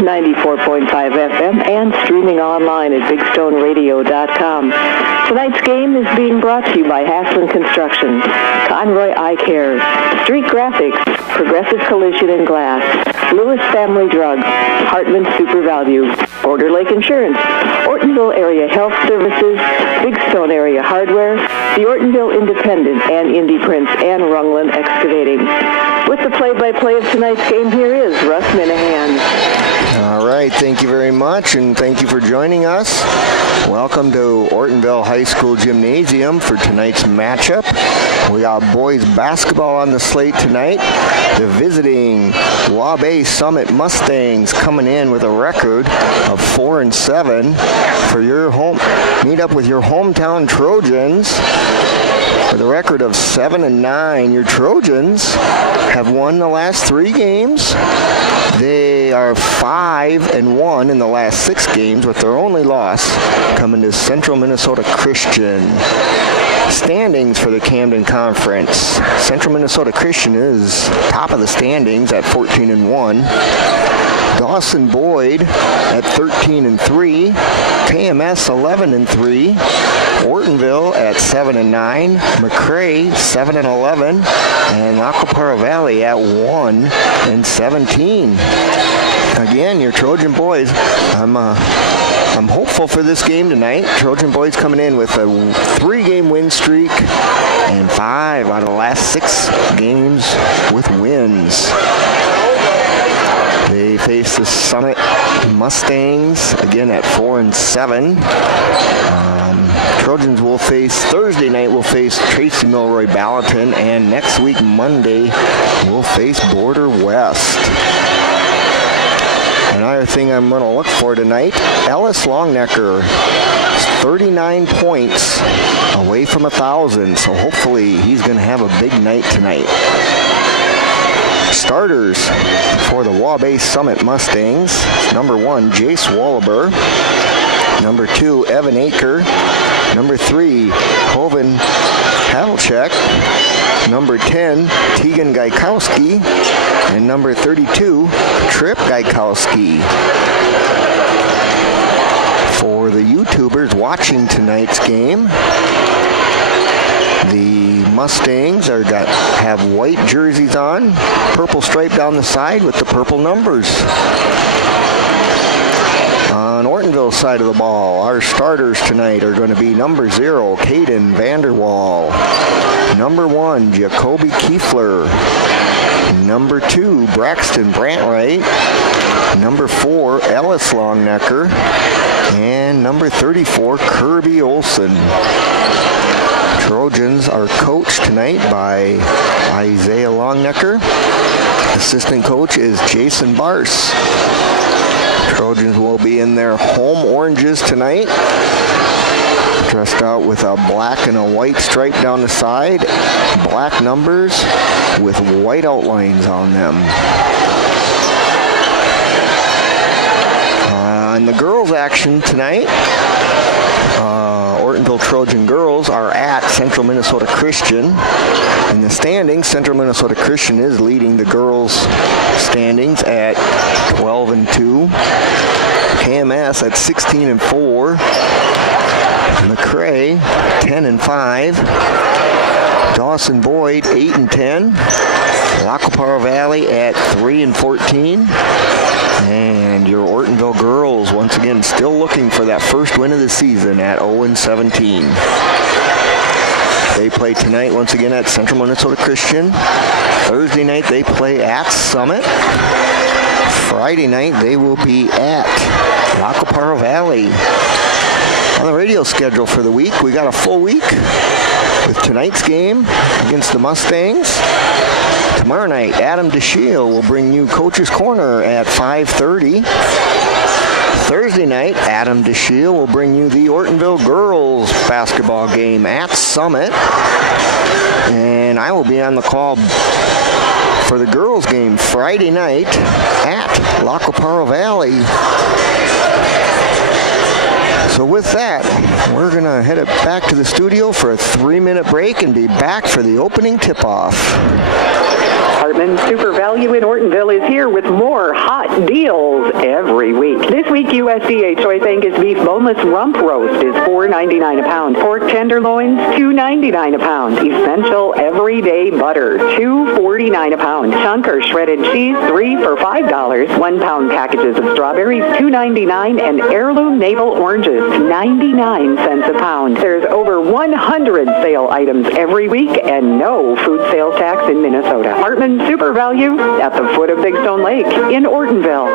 94.5 FM, and streaming online at BigStoneRadio.com. Tonight's game is being brought to you by Haslund Construction, Conroy Eye Care, Street Graphics, Progressive Collision and Glass, Lewis Family Drugs, Hartman Super Value, Border Lake Insurance, Ortonville Area Health Services, Big Stone Area Hardware, the Ortonville Independent, and Indy Prince, and Rungland Excavating. With the play-by-play of tonight's game, here is Russ Minahan. All right, thank you very much, and thank you for joining us. Welcome to Ortonville High School Gymnasium for tonight's matchup. We got boys basketball on the slate tonight. The visiting Waubay-Summit Mustangs coming in with a record of 4-7 for your home. Meet up with your hometown Trojans with a record of 7-9. Your Trojans have won the last 3 games. They are 5-1 in the last 6 games, with their only loss coming to Central Minnesota Christian. Standings for the Camden Conference. Central Minnesota Christian is top of the standings at 14-1. Dawson Boyd at 13-3. KMS 11-3. Ortonville at 7-9. McRae 7-11. And Lacopara Valley at 1-17. Again, your Trojan boys, I'm hopeful for this game tonight. Trojan boys coming in with a 3-game win streak and 5 out of the last 6 games with wins. They face the Summit Mustangs again at 4-7. Trojans will face Thursday night. Will face Tracy Milroy Ballatin, and next week Monday will face Border West. Another thing I'm going to look for tonight, Ellis Longnecker, 39 points away from 1,000, so hopefully he's going to have a big night tonight. Starters for the Waubay-Summit Mustangs, number 1, Jace Wallaber, number 2, Evan Aker, number 3, Hovind Havlicek, number 10, Tegan Gaikowski, and number 32, Trip Gaikowski. For the YouTubers watching tonight's game, the Mustangs have white jerseys on, purple stripe down the side with the purple numbers. On Ortonville's side of the ball, our starters tonight are going to be number 0, Caden Vanderwall, number 1, Jacoby Kiefler, number 2, Braxton Brantwright, number 4, Ellis Longnecker, and number 34, Kirby Olson. Trojans are coached tonight by Isaiah Longnecker. Assistant coach is Jason Bars. Trojans will be in their home oranges tonight, dressed out with a black and a white stripe down the side, black numbers with white outlines on them. In the girls' action tonight, Ortonville Trojan girls are at Central Minnesota Christian. In the standings, Central Minnesota Christian is leading the girls' standings at 12-2. KMS at 16-4. McRae 10-5. Dawson Boyd 8-10. Lacopara Valley at 3-14. And your Ortonville girls, once again, still looking for that first win of the season at 0-17. They play tonight, once again, at Central Minnesota Christian. Thursday night, they play at Summit. Friday night, they will be at Lacopara Valley. On the radio schedule for the week, we got a full week with tonight's game against the Mustangs. Tomorrow night, Adam DeShiel will bring you Coach's Corner at 5:30. Thursday night, Adam DeShiel will bring you the Ortonville girls basketball game at Summit. And I will be on the call for the girls game Friday night at Lacopara Valley. So with that, we're going to head it back to the studio for a 3-minute break and be back for the opening tip-off. Hartman Super Value in Ortonville is here with more hot deals every week. This week, USDA Choice Angus Beef Boneless Rump Roast is $4.99 a pound. Pork tenderloins, $2.99 a pound. Essential Everyday Butter, $2.49 a pound. Chunk or shredded cheese, 3 for $5. 1 pound packages of strawberries, $2.99, and heirloom navel oranges, 99 cents a pound. There's over 100 sale items every week and no food sales tax in Minnesota. Hartman Super Value at the foot of Big Stone Lake in Ortonville.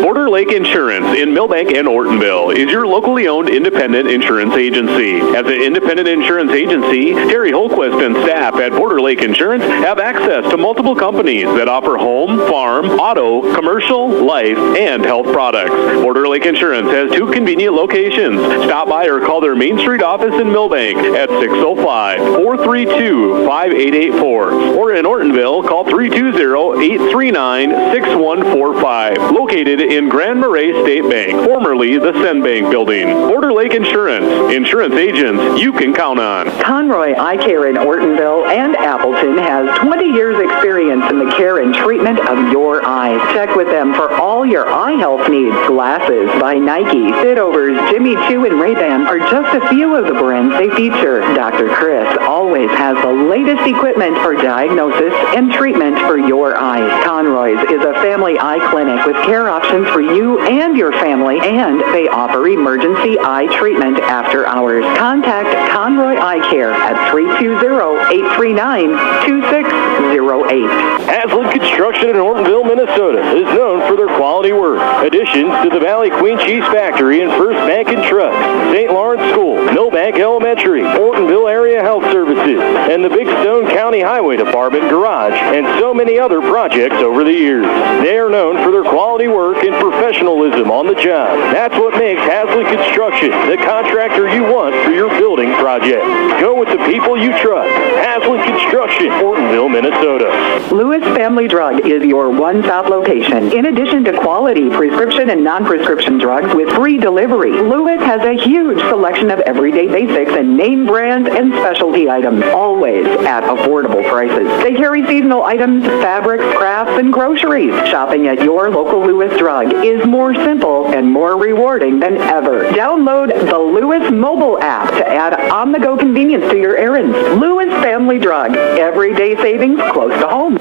Border Lake Insurance in Millbank and Ortonville is your locally owned independent insurance agency. As an independent insurance agency, Terry Holquist and staff at Border Lake Insurance have access to multiple companies that offer home, farm, auto, commercial, life, and health products. Border Lake Insurance has 2 convenient locations. Stop by or call their Main Street office in Millbank at 605-432-5884. Or in Ortonville, call 320-839-6145. Located in Grand Marais State Bank, formerly the Sen Bank Building. Border Lake Insurance. Insurance agents you can count on. Conroy Eye Care in Ortonville and Appleton has 20 years experience in the care and treatment of your eyes. Check with them for all your eye health needs. Glasses by Nike, Fitovers, Jimmy Choo, and Ray-Ban are just a few of the brands they feature. Dr. Chris always has the latest equipment for diagnosis and treatment for your eyes. Conroy's is a family eye clinic with care options for you and your family, and they offer emergency eye treatment after hours. Contact Conroy Eye Care at 320-839-2608. Haslett Construction in Ortonville, Minnesota is known for their quality work. Additions to the Valley Queen Cheese Factory and First Bank and Trust, St. Lawrence School, Millbank Elementary, Ortonville Area Health Services, and the Big Stone County Highway Department Garage, and so many other projects over the years. They are known for their quality work and professionalism on the job. That's what makes Haslett Construction the contractor you want for your building project. Go with the people you trust. Haslett Construction, Ortonville, Minnesota. Lewis Family Drug is your one-stop location. In addition to quality prescription and non-prescription drugs with free delivery, Lewis has a huge selection of everyday basics and name brands and specialty items, always at affordable prices. They carry seasonal items, fabrics, crafts, and groceries. Shopping at your local Lewis Drug is more simple and more rewarding than ever. Download the Lewis mobile app to add on-the-go convenience to your errands. Lewis Family Drug, everyday savings close to home.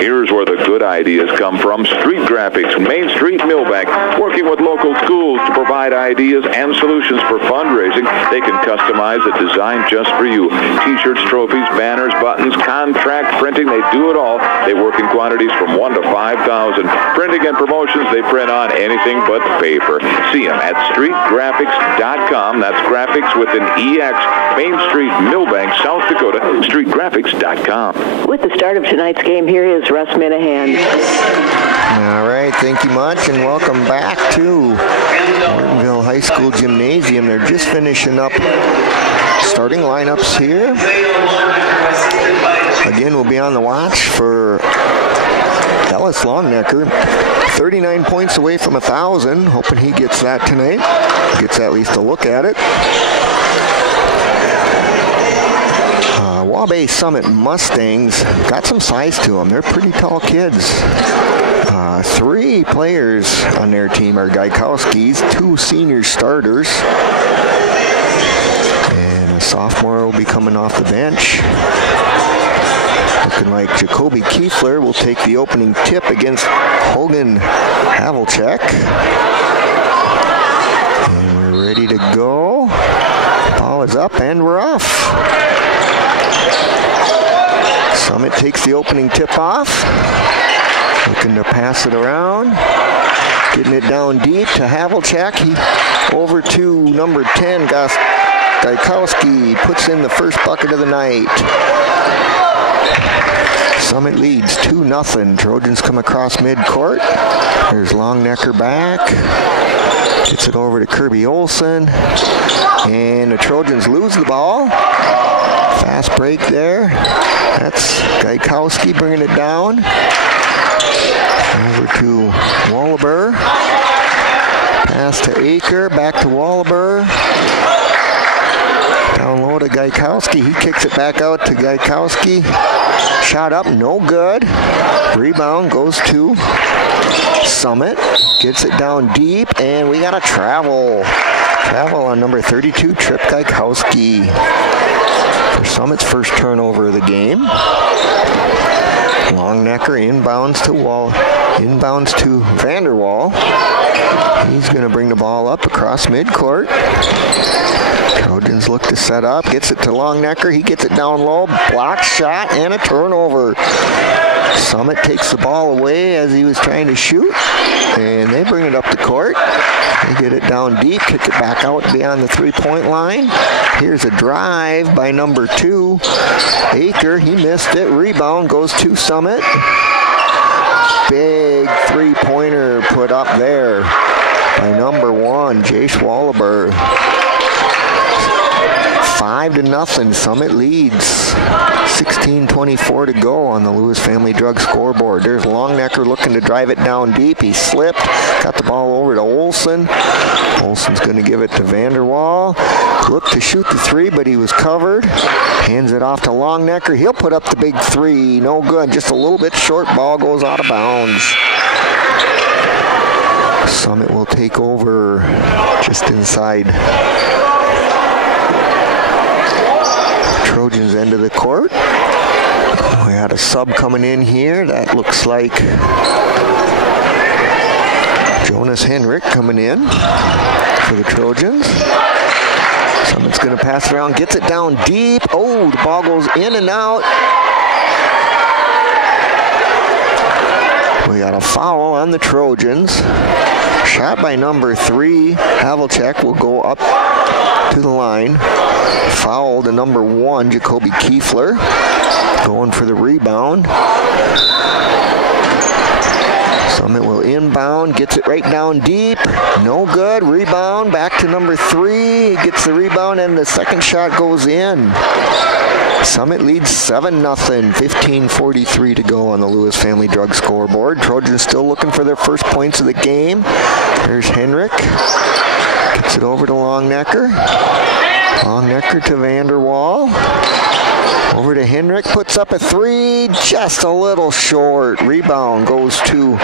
Here's where the good ideas come from. Street Graphics, Main Street, Millbank, working with local schools to provide ideas and solutions for fundraising. They can customize a design just for you. T-shirts, trophies, banners, buttons, contract printing, they do it all. They work in quantities from 1 to 5,000. Printing and promotions, they print on anything but paper. See them at streetgraphics.com. That's graphics with an EX. Main Street, Millbank, South Dakota, streetgraphics.com. With the start of tonight's game, here is Russ Minahan. All right, thank you much, and welcome back to Ortonville High School Gymnasium. They're just finishing up starting lineups here. Again, we'll be on the watch for Ellis Longnecker. 39 points away from 1,000. Hoping he gets that tonight. Gets at least a look at it. Waubay-Summit Mustangs got some size to them. They're pretty tall kids. 3 players on their team are Gaikowskis, 2 senior starters, and a sophomore will be coming off the bench. Looking like Jacoby Kiefler will take the opening tip against Hogan Havlicek. And we're ready to go. Ball is up and we're off. Summit takes the opening tip off. Looking to pass it around. Getting it down deep to Havlicek. Over to number 10, Gaikowski. Puts in the first bucket of the night. Summit leads 2-0. Trojans come across midcourt. There's Longnecker back. Gets it over to Kirby Olson. And the Trojans lose the ball. Fast break there. That's Gaikowski bringing it down. Over to Wallaber. Pass to Aker. Back to Wallaber. Down low to Gaikowski. He kicks it back out to Gaikowski. Shot up, no good. Rebound goes to Summit. Gets it down deep, and we got a travel. Travel on number 32, Trip Gaikowski. For Summit's first turnover of the game. Longnecker inbounds to Vanderwall. He's going to bring the ball up across midcourt. Trojans look to set up, gets it to Longnecker. He gets it down low, block shot, and a turnover. Summit takes the ball away as he was trying to shoot, and they bring it up the court. They get it down deep, kick it back out beyond the three-point line. Here's a drive by number 2, Aker. He missed it. Rebound goes to Summit. Big three-pointer put up there by number 1, Jace Wallaber. 5-0, Summit leads. 16:24 to go on the Lewis Family Drug scoreboard. There's Longnecker looking to drive it down deep. He slipped, got the ball over to Olson. Olson's going to give it to Vanderwall. Looked to shoot the three, but he was covered. Hands it off to Longnecker. He'll put up the big three. No good, just a little bit short. Ball goes out of bounds. Summit will take over just inside Trojans end of the court. We had a sub coming in here. That looks like Jonas Henrik coming in for the Trojans. Summit's going to pass it around, gets it down deep. Oh, the ball goes in and out. We got a foul on the Trojans. Shot by number 3. Havlicek will go up to the line. Foul to number 1, Jacoby Kiefler. Going for the rebound. Summit will inbound, gets it right down deep. No good. Rebound back to number 3. He gets the rebound and the second shot goes in. Summit leads 7-0, 15:43 to go on the Lewis Family Drug scoreboard. Trojans still looking for their first points of the game. There's Henrik. Gets it over to Longnecker. Longnecker to Vanderwall. Over to Henrik, puts up a 3, just a little short. Rebound goes to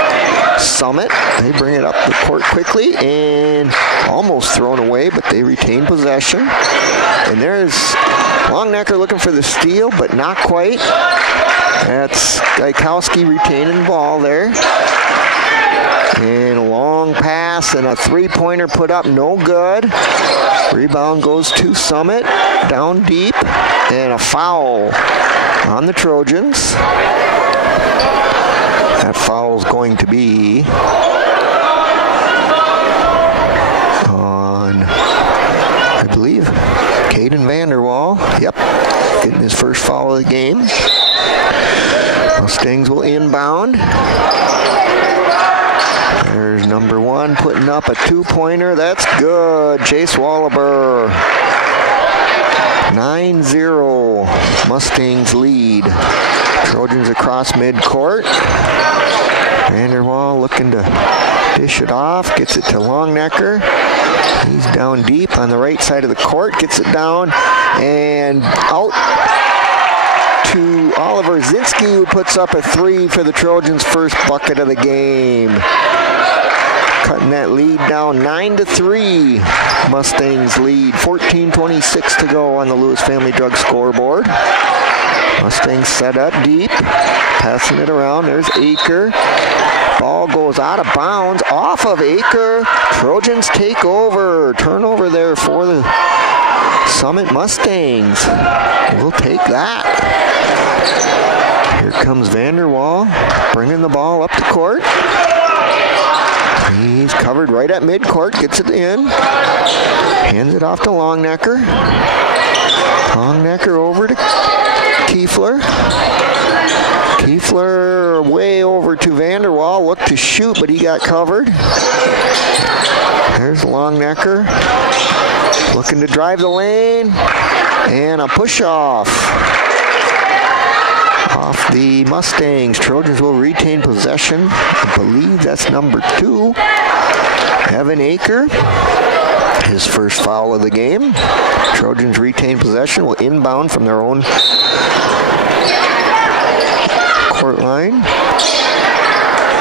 Summit. They bring it up the court quickly and almost thrown away, but they retain possession. And there's Longnecker looking for the steal, but not quite. That's Gaikowski retaining the ball there. And a long pass and a three-pointer put up, no good. Rebound goes to Summit, down deep, and a foul on the Trojans. That foul is going to be on, I believe, Caden Vanderwall. Yep, getting his first foul of the game. Mustangs will inbound. There's number 1 putting up a 2-pointer. That's good. Jace Wallaber. 9-0. Mustangs lead. Trojans across midcourt. Vanderwall looking to dish it off. Gets it to Longnecker. He's down deep on the right side of the court. Gets it down and out to Oliver Zinski, who puts up a 3 for the Trojans' first bucket of the game. Cutting that lead down 9-3. Mustangs lead. 14:26 to go on the Lewis Family Drug scoreboard. Mustangs set up deep. Passing it around. There's Aker. Ball goes out of bounds. Off of Aker. Trojans take over. Turnover there for the Summit Mustangs. We'll take that. Here comes Vanderwall. Bringing the ball up the court. He's covered right at midcourt, gets it in, hands it off to Longnecker. Longnecker over to Kiefler. Kiefler way over to Vanderwall, looked to shoot, but he got covered. There's Longnecker, looking to drive the lane, and a push-off. Off the Mustangs. Trojans will retain possession. I believe that's number 2. Evan Aker. His first foul of the game. Trojans retain possession. Will inbound from their own 3-court line.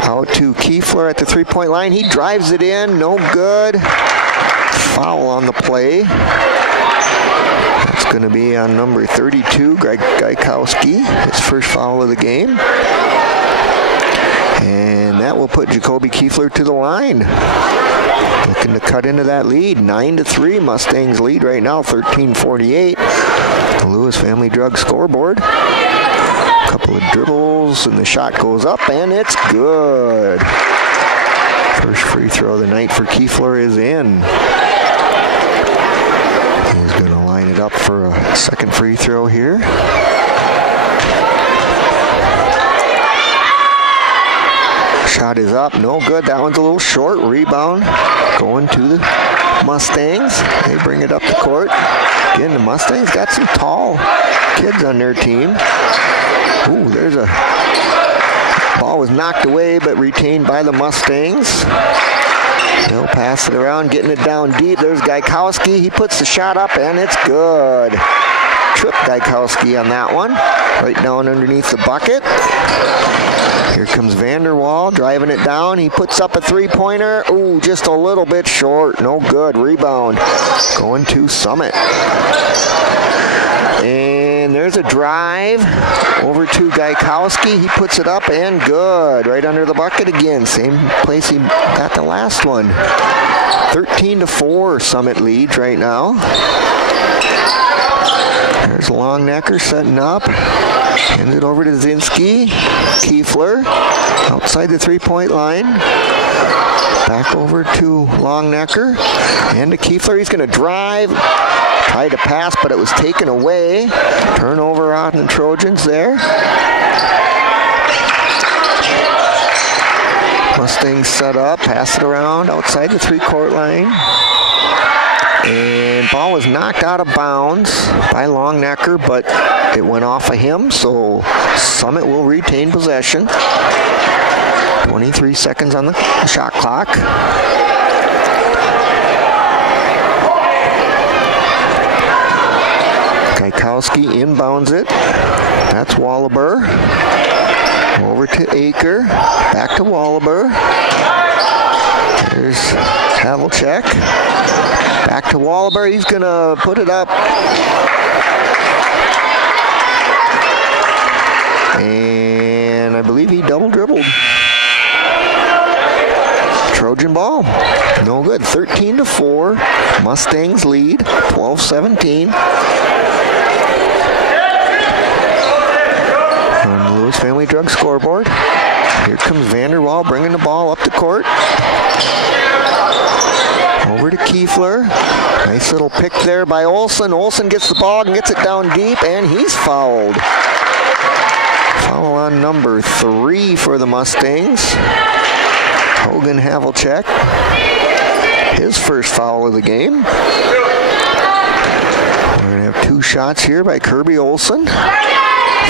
Out to Kiefler at the 3-point line. He drives it in. No good. Foul on the play. That's going to be on number 32, Greg Gaikowski. His first foul of the game. And that will put Jacoby Kiefler to the line. Looking to cut into that lead. 9-3. Mustangs lead right now, 13:48. The Lewis Family Drug scoreboard. Couple of dribbles, and the shot goes up, and it's good. First free throw of the night for Kiefler is in. He's going to line it up for a second free throw here. Shot is up, no good. That one's a little short. Rebound going to the Mustangs. They bring it up the court. Again, the Mustangs got some tall kids on their team. Ooh, there's a ball was knocked away but retained by the Mustangs. They'll pass it around, getting it down deep. There's Gaikowski. He puts the shot up, and it's good. Tripped Gaikowski on that one. Right down underneath the bucket. Here comes Vanderwall driving it down. He puts up a three-pointer. Ooh, just a little bit short. No good. Rebound going to Summit. And there's a drive over to Gaikowski. He puts it up and good. Right under the bucket again. Same place he got the last one. 13-4 Summit leads right now. There's Longnecker setting up. Hands it over to Zinski. Kiefler outside the three-point line. Back over to Longnecker. And to Kiefler. He's going to drive. Tried to pass, but it was taken away. Turnover on the Trojans there. Mustangs set up. Pass it around outside the three-court line. And ball was knocked out of bounds by Longnecker, but it went off of him, so Summit will retain possession. 23 seconds on the shot clock. Gaikowski inbounds it. That's Wallaber. Over to Aker. Back to Wallaber. There's Havlicek. Back to Wallaber. He's going to put it up. And I believe he double dribbled. Trojan ball. No good. 13-4. Mustangs lead. 12-17. On the Lewis Family Drug scoreboard. Here comes Vanderwall bringing the ball up the court. Over to Kiefler. Nice little pick there by Olsen. Olsen gets the ball and gets it down deep, and he's fouled. Foul on number 3 for the Mustangs. Hogan Havlicek. His first foul of the game. We're going to have 2 shots here by Kirby Olsen.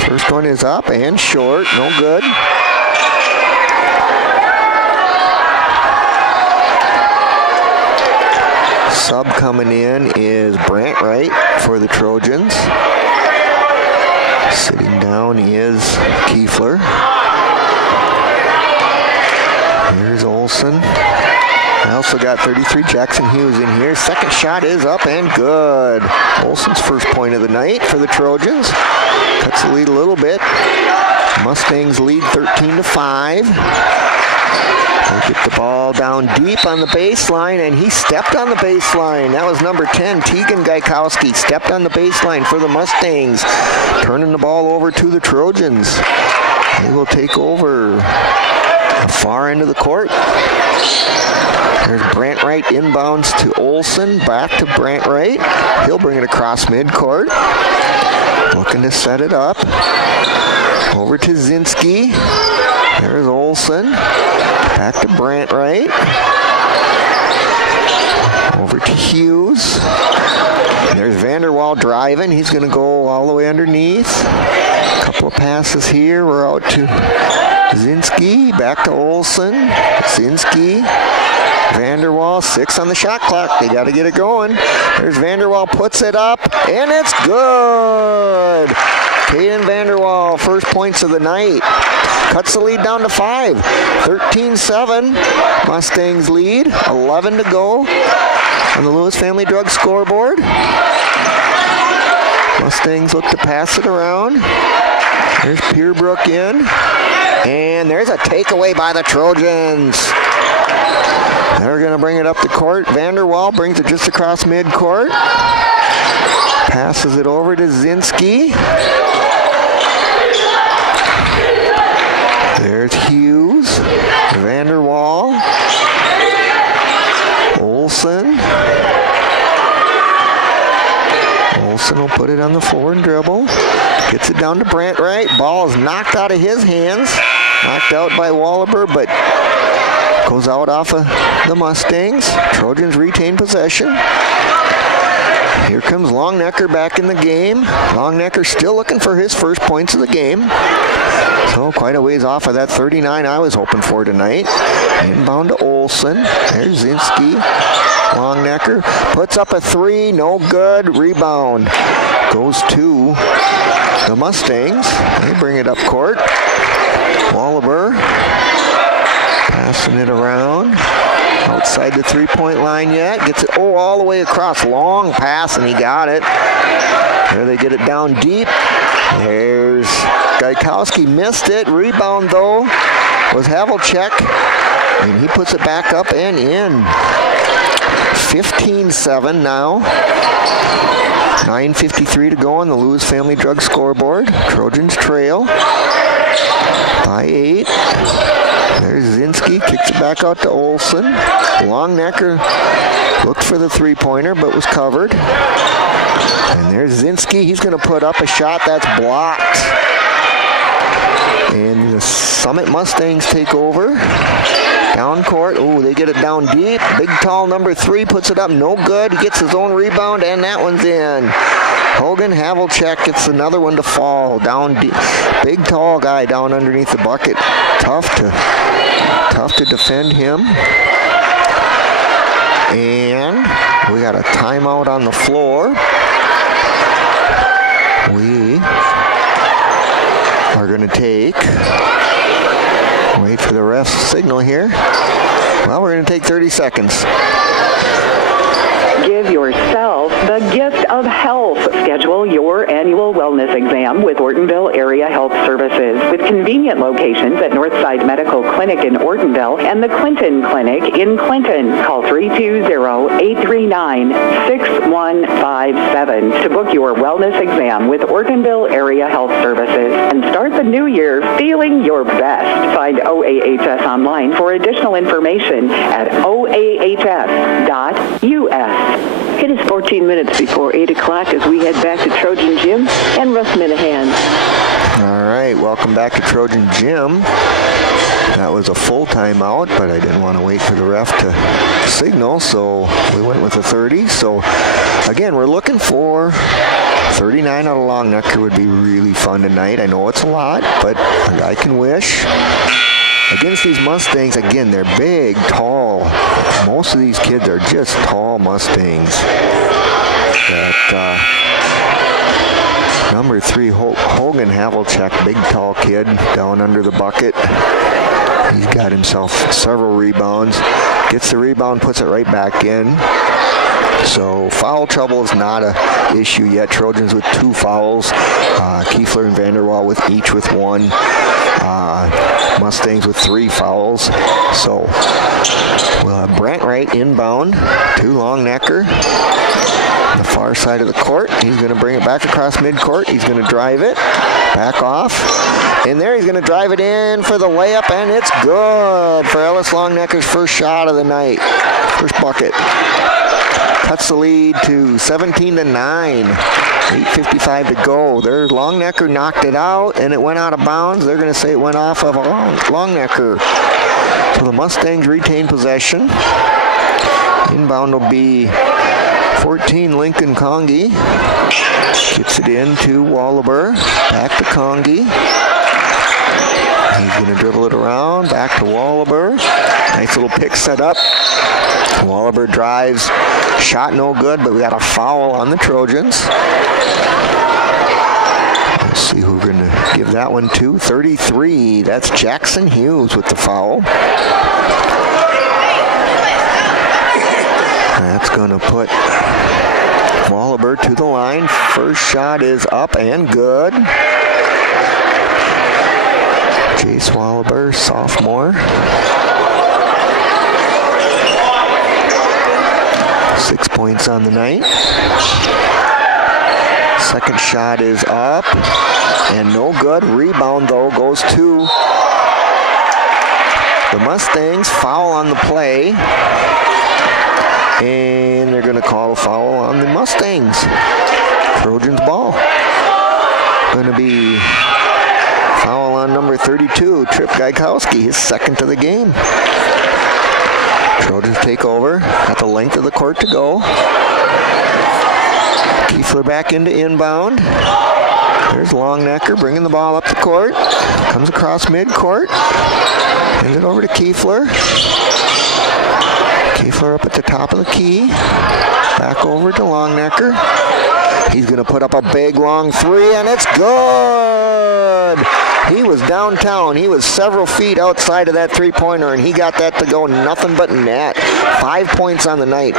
First one is up and short. No good. Sub coming in is Brant Wright for the Trojans. Sitting down is Kiefler. Here's Olsen. I also got 33 Jackson Hughes in here. Second shot is up and good. Olsen's first point of the night for the Trojans. Cuts the lead a little bit. Mustangs lead 13-5. They get the ball down deep on the baseline, and he stepped on the baseline. That was number 10, Tegan Gaikowski. Stepped on the baseline for the Mustangs. Turning the ball over to the Trojans. They will take over the far end of the court. There's Brant Wright inbounds to Olsen. Back to Brant Wright. He'll bring it across midcourt. Looking to set it up. Over to Zinski. There's Olsen. Back to Brant Wright. Over to Hughes. There's Vanderwall driving. He's going to go all the way underneath. A couple of passes here. We're out to Zinski. Back to Olsen. Zinski. Vanderwall, 6 on the shot clock. They got to get it going. There's Vanderwall, puts it up, and it's good. Caden Vanderwall, first points of the night. cuts the lead down to 5. 13-7. Mustangs lead. 11 to go on the Lewis Family Drug scoreboard. Mustangs look to pass it around. There's Pierbrook in. And there's a takeaway by the Trojans. They're going to bring it up the court. Vanderwall brings it just across midcourt. Passes it over to Zinski. There's Hughes. Vanderwall. Olsen. Olsen will put it on the floor and dribble. Gets it down to Brant Wright. Ball is knocked out of his hands. Knocked out by Wallaber, but goes out off of the Mustangs. Trojans retain possession. Here comes Longnecker back in the game. Longnecker still looking for his first points of the game. So quite a ways off of that 39 I was hoping for tonight. Inbound to Olsen. There's Zinski. Longnecker puts up a 3. No good. Rebound goes to the Mustangs. They bring it up court. Wallaber passing it around. Outside the three-point line yet. Gets it all the way across. Long pass, and he got it. There they get it down deep. There's Gaikowski. Missed it. Rebound, though, was Havlicek. And he puts it back up and in. 15-7 now. 9:53 to go on the Lewis Family Drug scoreboard. Trojans trail by 8. There's Zinski, kicks it back out to Olsen. Longnecker looked for the three-pointer, but was covered. And there's Zinski. He's going to put up a shot that's blocked. And the Summit Mustangs take over. Down court. Oh, they get it down deep. Big, tall number 3 puts it up. No good. He gets his own rebound, and that one's in. Hogan Havlicek gets another one to fall. Down deep. Big, tall guy down underneath the bucket. Tough to defend him. And we got a timeout on the floor. We are going to take... Wait for the ref's signal here. Well, we're going to take 30 seconds. Give yourself the gift of health. Schedule your annual wellness exam with Ortonville Area Health Services. With convenient locations at Northside Medical Clinic in Ortonville and the Clinton Clinic in Clinton. Call 320-839-6157 to book your wellness exam with Ortonville Area Health Services and start the new year feeling your best. Find OAHS online for additional information at oahs.us. It is 14 minutes before 8 o'clock as we head back to Trojan Gym and Russ Minahan. All right, welcome back to Trojan Gym. That was a full timeout, but I didn't want to wait for the ref to signal, so we went with a 30. So, again, we're looking for 39 out of Longnecker would be really fun tonight. I know it's a lot, but a guy can wish. Against these Mustangs, again, they're big, tall. Most of these kids are just tall Mustangs. That number 3, Hogan Havlicek, big, tall kid down under the bucket. He's got himself several rebounds. Gets the rebound, puts it right back in. So foul trouble is not an issue yet. Trojans with 2 fouls. Kiefler and Vanderwall each with 1. Mustangs with 3 fouls. So we'll have Brant Wright inbound to Longnecker. On the far side of the court. He's going to bring it back across midcourt. He's going to drive it. Back off. And there he's going to drive it in for the layup, and it's good for Ellis Longnecker's first shot of the night. First bucket. Cuts the lead to 17-9. 8:55 to go. There's Longnecker knocked it out, and it went out of bounds. They're going to say it went off of a Longnecker. So the Mustangs retain possession. Inbound will be 14, Lincoln Congi. Gets it into Wallaber. Back to Congi. He's going to dribble it around. Back to Wallaber. Nice little pick set up. Wallaber drives. Shot no good, but we got a foul on the Trojans. See who we're going to give that one to. 33. That's Jackson Hughes with the foul. That's going to put Wallaber to the line. First shot is up and good. Jace Wallaber, sophomore. 6 points on the night. Second shot is up and no good. Rebound though goes to the Mustangs. Foul on the play. And they're going to call a foul on the Mustangs. Trojans ball. Going to be foul on number 32, Trip Gaikowski, his second of the game. Trojans take over. Got the length of the court to go. Kiefler back into inbound. There's Longnecker bringing the ball up the court. Comes across midcourt. Hands it over to Kiefler. Kiefler up at the top of the key. Back over to Longnecker. He's going to put up a big long three, and it's good! He was downtown. He was several feet outside of that three-pointer, and he got that to go nothing but net. 5 points on the night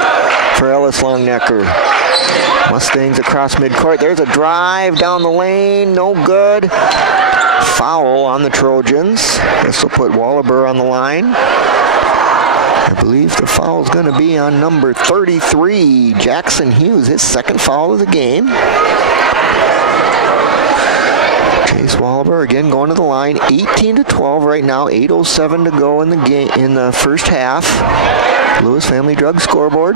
for Ellis Longnecker. Mustangs across midcourt. There's a drive down the lane. No good. Foul on the Trojans. This will put Wallaber on the line. I believe the foul is going to be on number 33, Jackson Hughes, his second foul of the game. Chase Wallaber again going to the line. 18-12 right now. 8:07 to go in the game in the first half. Lewis Family Drug scoreboard.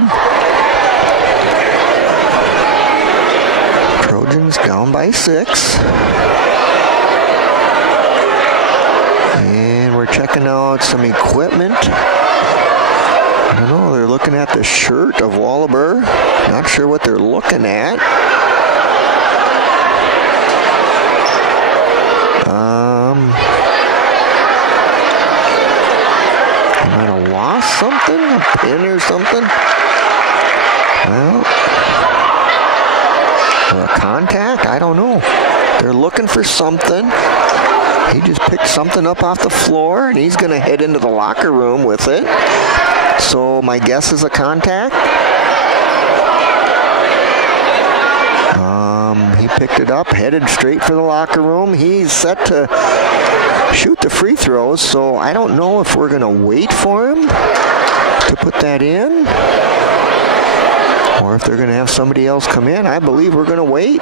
Trojans down by 6. And we're checking out some equipment. I don't know, they're looking at the shirt of Wallaber. Not sure what they're looking at. They might have lost something, a pin or something. Well, or a contact, I don't know. They're looking for something. He just picked something up off the floor, and he's going to head into the locker room with it. So my guess is a contact. He picked it up, headed straight for the locker room. He's set to shoot the free throws, so I don't know if we're going to wait for him to put that in or if they're going to have somebody else come in. I believe we're going to wait.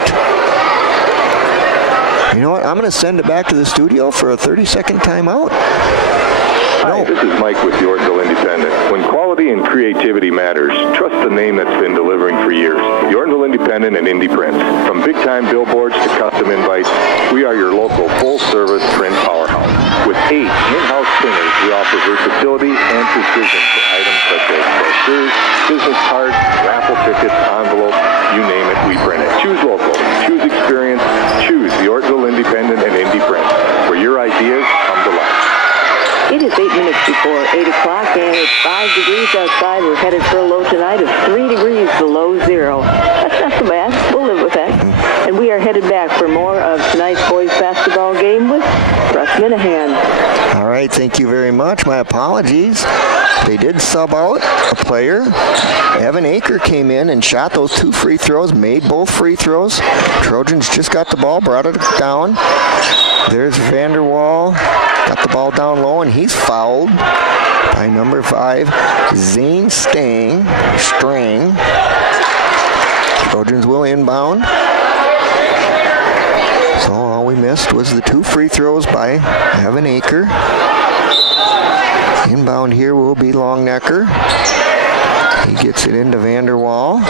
You know what? I'm going to send it back to the studio for a 30-second timeout. Hi, this is Mike with the Ortonville Independent. When quality and creativity matters, trust the name that's been delivering for years. The Ortonville Independent and Indie Print. From big-time billboards to custom invites, we are your local full-service print powerhouse. With 8 in-house printers, we offer versatility and precision for items such as brochures, business cards, raffle tickets, envelopes, you name it, we print it. Choose local. Choose experience. Choose the Ortonville Independent and Indie Print, where your ideas come to life. It is 8 minutes before 8 o'clock, and it's 5 degrees outside. We're headed for a low tonight of 3 degrees below zero. That's not so bad. We'll live with that. And we are headed back for more of tonight's boys basketball game with Russ Minahan. All right, thank you very much. My apologies. They did sub out a player. Evan Aker came in and shot those 2 free throws, made both free throws. Trojans just got the ball, brought it down. There's Vanderwall. Got the ball down low, and he's fouled by number 5, Zane Strang. Trojans will inbound. So all we missed was the 2 free throws by Evan Aker. Inbound here will be Longnecker. He gets it into Vanderwall.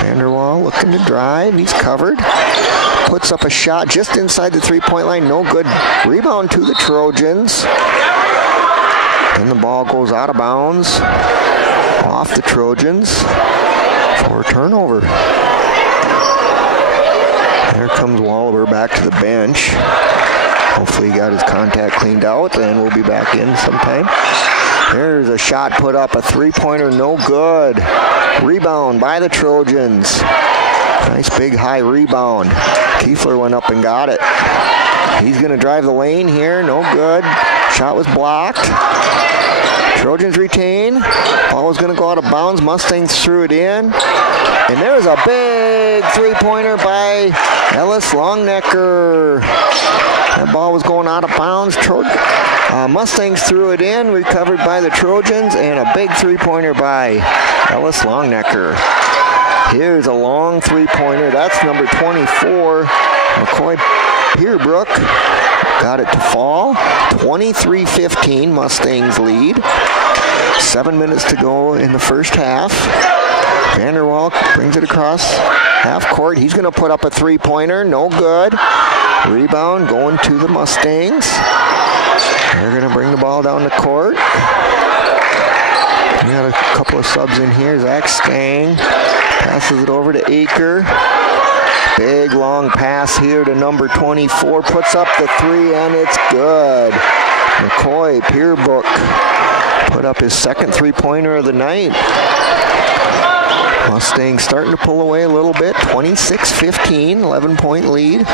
Vanderwall looking to drive. He's covered. Puts up a shot just inside the three-point line. No good. Rebound to the Trojans. Then the ball goes out of bounds. Off the Trojans for a turnover. There comes Wallaber back to the bench. Hopefully he got his contact cleaned out, and we'll be back in sometime. There's a shot put up, a three-pointer, no good. Rebound by the Trojans. Nice big high rebound. Kiefler went up and got it. He's going to drive the lane here. No good. Shot was blocked. Trojans retain. Ball was going to go out of bounds. Mustangs threw it in. And there's a big three-pointer by Ellis Longnecker. That ball was going out of bounds. Mustangs threw it in, recovered by the Trojans, and a big three-pointer by Ellis Longnecker. Here's a long three-pointer. That's number 24, McCoy Peerbrook. Got it to fall. 23-15, Mustangs lead. 7 minutes to go in the first half. Vanderwall brings it across half court. He's going to put up a three-pointer. No good. Rebound going to the Mustangs. They're going to bring the ball down the court. We got a couple of subs in here. Zach Stang passes it over to Aker. Big long pass here to number 24. Puts up the three, and it's good. McCoy Peerbrook put up his second three-pointer of the night. Mustangs starting to pull away a little bit. 26-15, 11-point lead.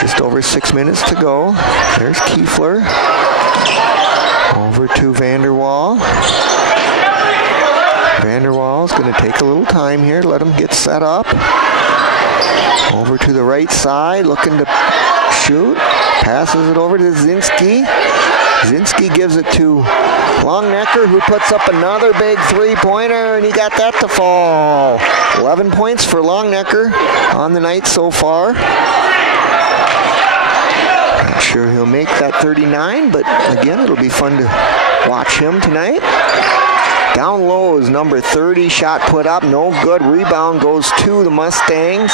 Just over 6 minutes to go. There's Kiefler. Over to Vanderwall. Vanderwall's going to take a little time here. Let him get set up. Over to the right side, looking to shoot. Passes it over to Zinski. Zinski gives it to Longnecker, who puts up another big three-pointer, and he got that to fall. 11 points for Longnecker on the night so far. Not sure he'll make that 39, but again, it'll be fun to watch him tonight. Down low is number 30. Shot put up, no good. Rebound goes to the Mustangs.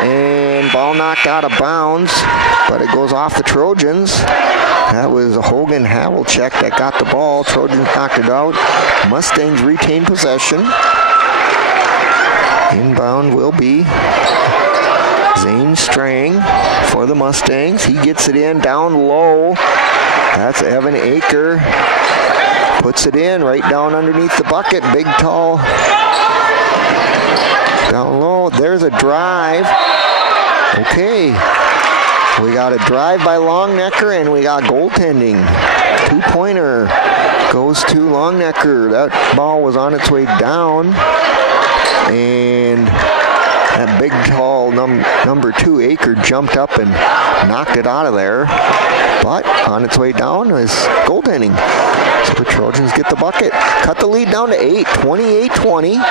And ball knocked out of bounds, but it goes off the Trojans. That was Hogan Havlicek that got the ball. Trojans knocked it out. Mustangs retain possession. Inbound will be Zane Strang for the Mustangs. He gets it in down low. That's Evan Aker. Puts it in right down underneath the bucket. Big, tall. Down low. There's a drive. Okay. We got a drive by Longnecker, and we got goaltending. Two-pointer goes to Longnecker. That ball was on its way down. And that big, tall number 2, Aker, jumped up and knocked it out of there. But on its way down is goaltending. So the Trojans get the bucket. Cut the lead down to 8, 28-20.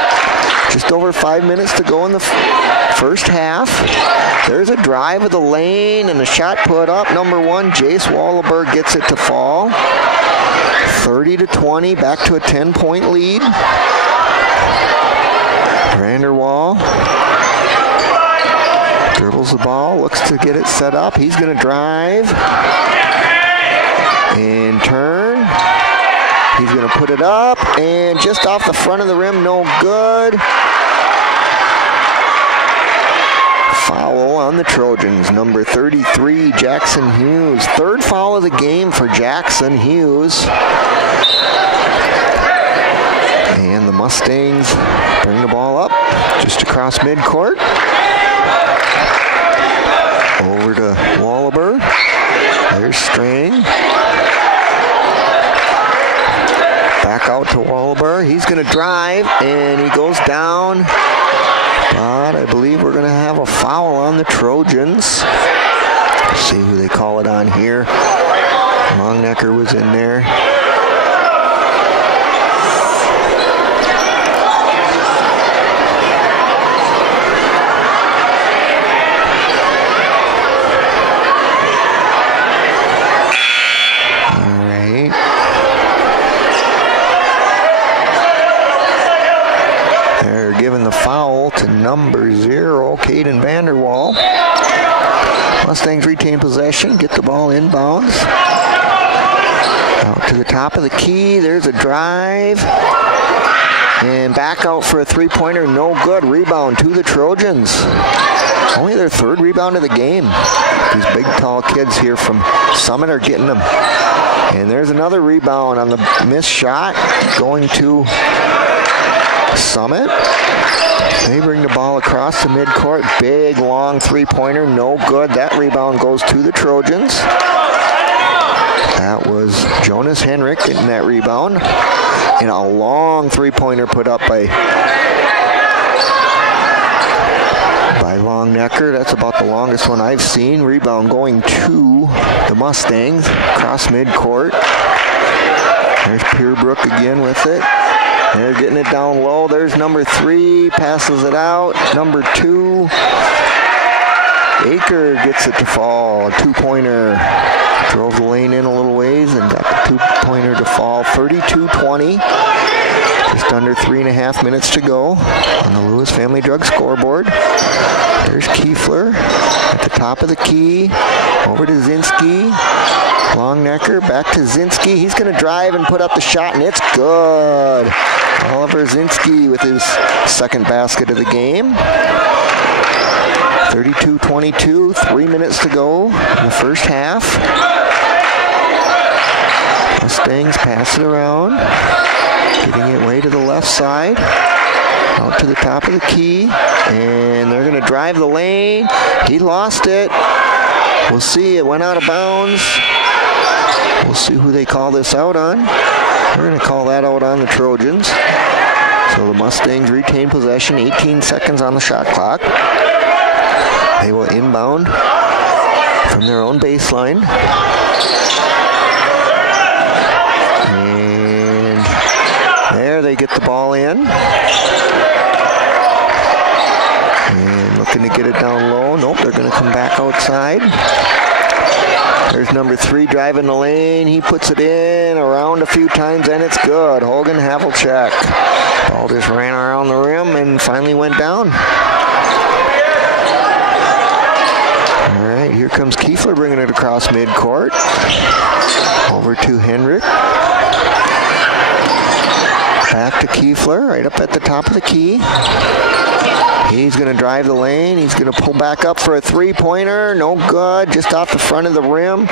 Just over 5 minutes to go in the first half. There's a drive of the lane and a shot put up. Number 1, Jace Wallaberg gets it to fall. 30-20, back to a 10-point lead. Vanderwall dribbles the ball, looks to get it set up. He's going to drive and turn. He's going to put it up, and just off the front of the rim, no good. Foul on the Trojans. Number 33, Jackson Hughes. Third foul of the game for Jackson Hughes. And the Mustangs bring the ball up just across midcourt. Over to Wallaberg. There's Strang. Back out to Wallaberg. He's going to drive, and he goes down. But I believe we're going to have a foul on the Trojans. Let's see who they call it on here. Longnecker was in there. Number 0, Caden Vanderwall. Mustangs retain possession, get the ball inbounds. Out to the top of the key, there's a drive. And back out for a three-pointer, no good. Rebound to the Trojans. Only their third rebound of the game. These big, tall kids here from Summit are getting them. And there's another rebound on the missed shot going to Waubay-Summit. They bring the ball across the midcourt. Big, long three-pointer. No good. That rebound goes to the Trojans. That was Jonas Henrik getting that rebound. And a long three-pointer put up by Longnecker. That's about the longest one I've seen. Rebound going to the Mustangs across midcourt. There's Pierbrook again with it. They're getting it down low. There's number 3, passes it out. Number 2, Aker gets it to fall. A two-pointer. Drove the lane in a little ways and got the two-pointer to fall. 32-20. Just under 3.5 minutes to go on the Lewis Family Drug scoreboard. There's Kiefler at the top of the key. Over to Zinski. Longnecker back to Zinski. He's going to drive and put up the shot, and it's good. Oliver Zinski with his second basket of the game. 32-22, 3 minutes to go in the first half. Mustangs pass it around. Getting it way to the left side. Out to the top of the key. And they're going to drive the lane. He lost it. We'll see. It went out of bounds. We'll see who they call this out on. We're going to call that out on the Trojans. So the Mustangs retain possession. 18 seconds on the shot clock. They will inbound from their own baseline. And there they get the ball in. And looking to get it down low. Nope, they're going to come back outside. There's number 3 driving the lane. He puts it in around a few times, and it's good. Hogan Havlicek. Ball just ran around the rim and finally went down. All right, here comes Kiefler bringing it across midcourt. Over to Hendrick. Back to Kiefler, right up at the top of the key. He's going to drive the lane. He's going to pull back up for a three-pointer. No good, just off the front of the rim.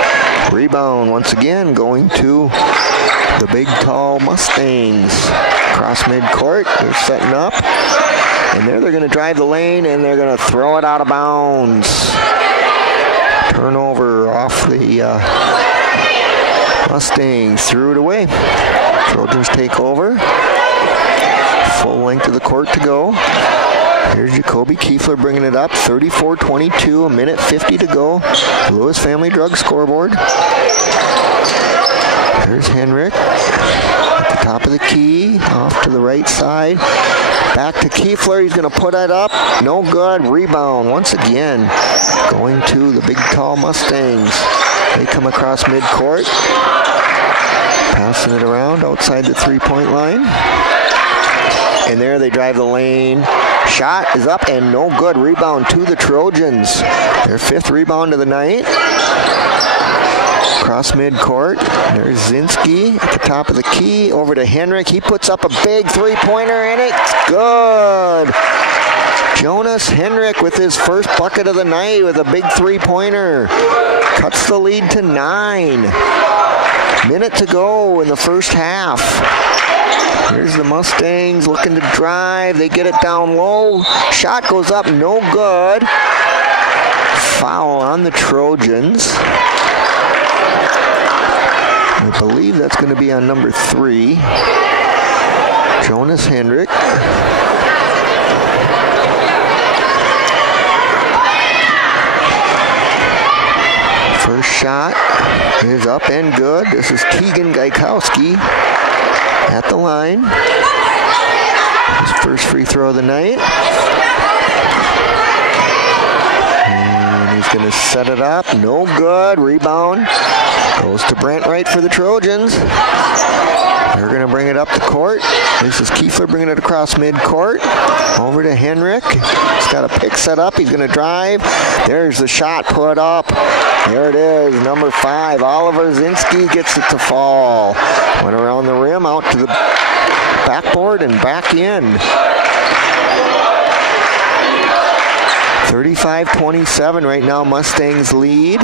Rebound once again going to the big, tall Mustangs. Across midcourt, they're setting up. And there they're going to drive the lane, and they're going to throw it out of bounds. Turnover off the Mustangs. Threw it away. Trojans take over. Full length of the court to go. Here's Jacoby Kiefler bringing it up. 34-22, a minute 50 to go. Lewis Family Drug scoreboard. There's Henrik at the top of the key. Off to the right side. Back to Kiefler. He's going to put it up. No good. Rebound once again. Going to the big, tall Mustangs. They come across midcourt. Passing it around outside the three-point line. And there they drive the lane. Shot is up and no good. Rebound to the Trojans. Their 5th rebound of the night. Across midcourt. There's Zinski at the top of the key. Over to Henrik. He puts up a big three-pointer and it's good. Jonas Henrik with his first bucket of the night with a big three-pointer. Cuts the lead to 9. Minute to go in the first half. Here's the Mustangs looking to drive. They get it down low. Shot goes up, no good. Foul on the Trojans. I believe that's going to be on number 3. Jonas Hendrick. First shot is up and good. This is Keegan Gaikowski at the line. His first free throw of the night. And he's going to set it up. No good. Rebound. Goes to Brent Wright for the Trojans. They're going to bring it up the court. This is Kiefler bringing it across midcourt. Over to Henrik. He's got a pick set up. He's going to drive. There's the shot put up. There it is, number 5. Oliver Zinski gets it to fall. Went around the rim, out to the backboard, and back in. 35-27 right now, Mustangs lead.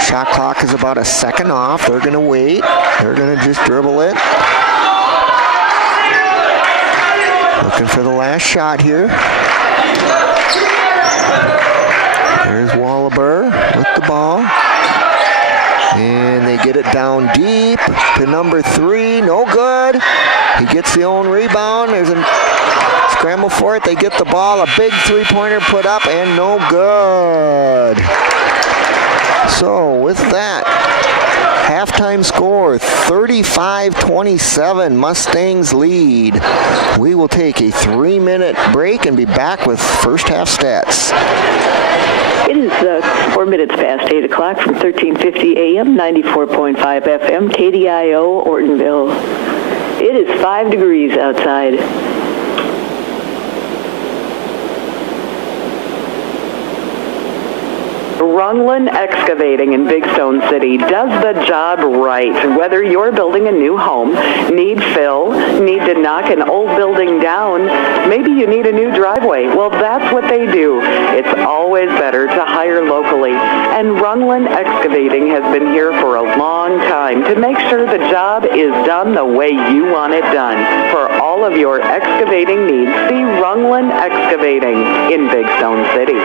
Shot clock is about a second off. They're going to wait. They're going to just dribble it. Looking for the last shot here. There's Wallaber with the ball. And they get it down deep to number 3. No good. He gets the own rebound. There's a scramble for it. They get the ball. A big three-pointer put up and no good. So with that, halftime score, 35-27, Mustangs lead. We will take a 3-minute break and be back with first half stats. It is 4 minutes past 8 o'clock from 1350 AM, 94.5 FM, KDIO, Ortonville. It is 5 degrees outside. Runlin Excavating in Big Stone City does the job right. Whether you're building a new home, need fill, need to knock an old building down, maybe you need a new driveway. Well, that's what they do. It's always better to hire locally. And Runlin Excavating has been here for a long time to make sure the job is done the way you want it done. For all of your excavating needs, see Runlin Excavating in Big Stone City.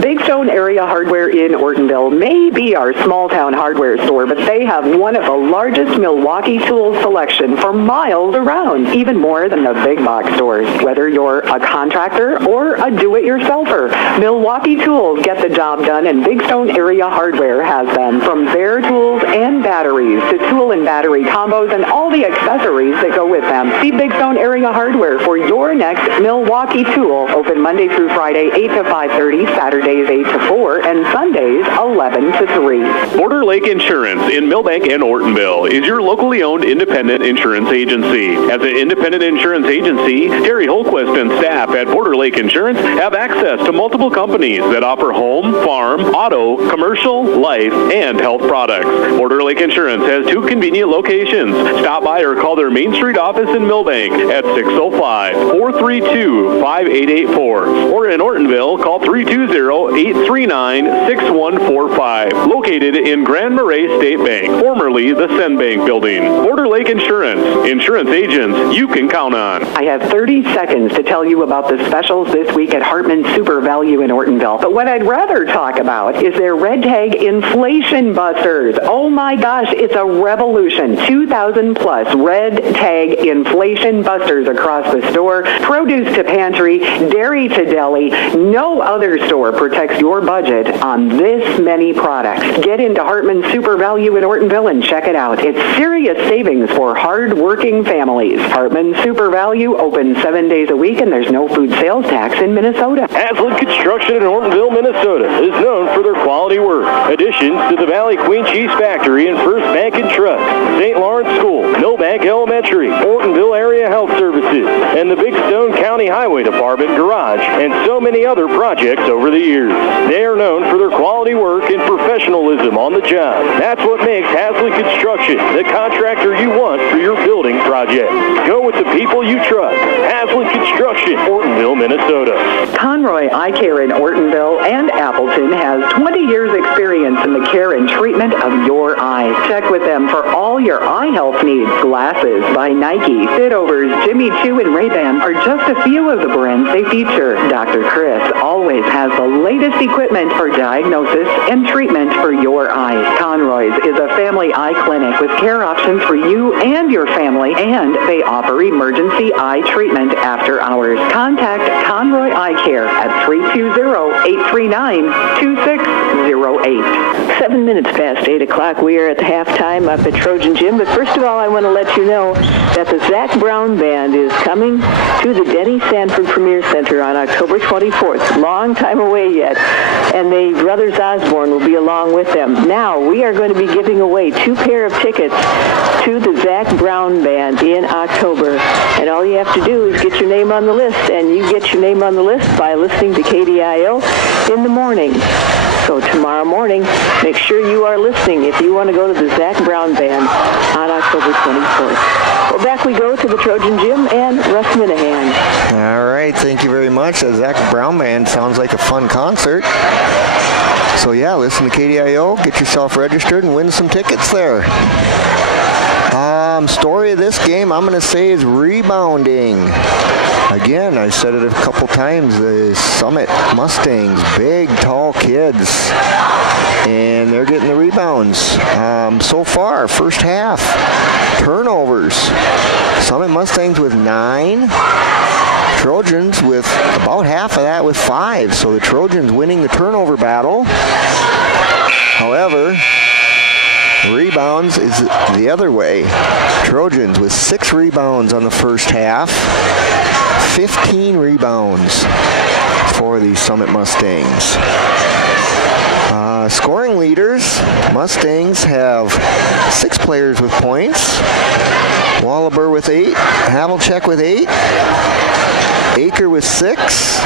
Big Stone Area Hardware in Ortonville may be our small-town hardware store, but they have one of the largest Milwaukee tool selection for miles around, even more than the big box stores. Whether you're a contractor or a do-it-yourselfer, Milwaukee Tools get the job done, and Big Stone Area Hardware has them. From bare tools and batteries to tool and battery combos and all the accessories that go with them. See Big Stone Area Hardware for your next Milwaukee tool. Open Monday through Friday, 8 to 5:30, Saturdays 8 to 4, and Sundays 11 to 3. Border Lake Insurance in Millbank and Ortonville is your locally owned independent insurance agency. As an independent insurance agency, Terry Holquist and staff at Border Lake Insurance have access to multiple companies that offer home, farm, auto, commercial, life, and health products. Border Lake Insurance has 2 convenient locations. Stop by or call their Main Street office in Millbank at 605-432-5884. Or in Ortonville, call 320-839-6145. Located in Grand Marais State Bank, formerly the Sen Bank Building. Border Lake Insurance. Insurance agents you can count on. I have 30 seconds to tell you about the specials this week at Hartman Super Value in Ortonville. But what I'd rather talk about is their Red Tag Inflation Busters. Oh my gosh, it's a revolution. 2,000 plus Red Tag Inflation Busters across the store. Produce to pantry, dairy to deli. No other store protects your budget on this many products. Get into Hartman Super Value in Ortonville and check it out. It's serious savings for hard-working families. Hartman Super Value open 7 days a week, and there's no food sales tax in Minnesota. Haslam Construction in Ortonville, Minnesota is known for their quality work. Additions to the Valley Queen Cheese Factory and First Bank and Trust, St. Lawrence School, Millbank Elementary, Ortonville Area Health Services, and the Big Stone County Highway Department Garage, and so many other projects over the years. They are known for their quality work and professionalism on the job. That's what makes Haslam Construction the contractor you want for your building project. Go with the people you trust. Haslam Construction, Ortonville, Minnesota. Conroy Eye Care in Ortonville and Appleton has 20 years experience in the care and treatment of your eyes. Check with them for all your eye health needs. Glasses by Nike, Fitovers, Jimmy Choo, and Ray-Ban are just a few of the brands they feature. Dr. Chris always has the latest equipment for diagnosis and treatment for your eyes. Conroy's is a family eye clinic with care options for you and your family, and they offer emergency eye treatment after hours. Contact Conroy Eye Care at 320-839-2608. 7 minutes past 8 o'clock. We are at the halftime up at Trojan Gym, but first of all, I want to let you know that the Zach Brown Band is coming to the Denny Sanford Premier Center on October 24th. Long time away yet. And the Brothers Osborne will be along with them. Now, we are going to be giving away 2 pair of tickets to the Zach Brown Band in October. And all you have to do is get your name on the list, and you get your name on the list by listening to KDIO in the morning. So tomorrow morning, make sure you are listening if you want to go to the Zach Brown Band on October 24th. Well, back we go to the Trojan Gym and Russ Minahan. All right, thank you very much. The Zach Brown Band sounds like a fun concert. So yeah, listen to KDIO, get yourself registered, and win some tickets there. Story of this game, I'm going to say, is rebounding. Again, I said it a couple times, the Summit Mustangs, big, tall kids, and they're getting the rebounds. So far, first half, turnovers. Summit Mustangs with 9. Trojans with about half of that with 5. So the Trojans winning the turnover battle. However, rebounds is the other way. Trojans with 6 rebounds on the first half. 15 rebounds for the Summit Mustangs. Scoring leaders, Mustangs have 6 players with points. Wallaber with 8, Havlicek with 8, Aker with 6,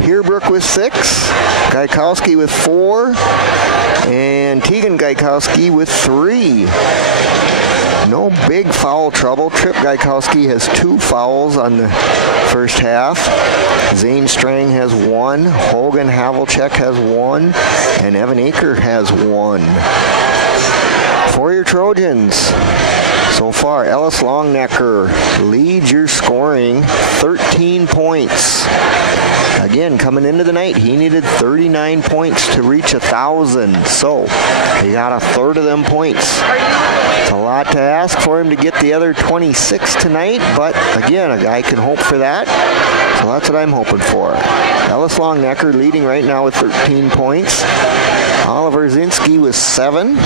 Herbrook with 6, Gaikowski with 4, and Tegan Gaikowski with 3. No big foul trouble. Trip Gaikowski has 2 fouls on the first half. Zane Strang has 1. Hogan Havlicek has 1. And Evan Aker has 1. For your Trojans, so far, Ellis Longnecker leads your scoring, 13 points. Again, coming into the night, he needed 39 points to reach 1,000. So he got a third of them points. It's a lot to ask for him to get the other 26 tonight, but again, a guy can hope for that. So that's what I'm hoping for. Ellis Longnecker leading right now with 13 points. Oliver Zinski with 7.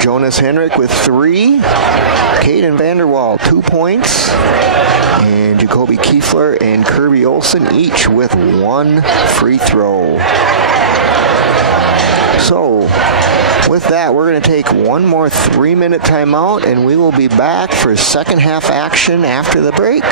Jonas Henrik with 3. Caden Vanderwall, 2 points. And Jacoby Kiefler and Kirby Olsen each with 1 free throw. So, with that, we're going to take one more 3-minute timeout, and we will be back for second half action after the break.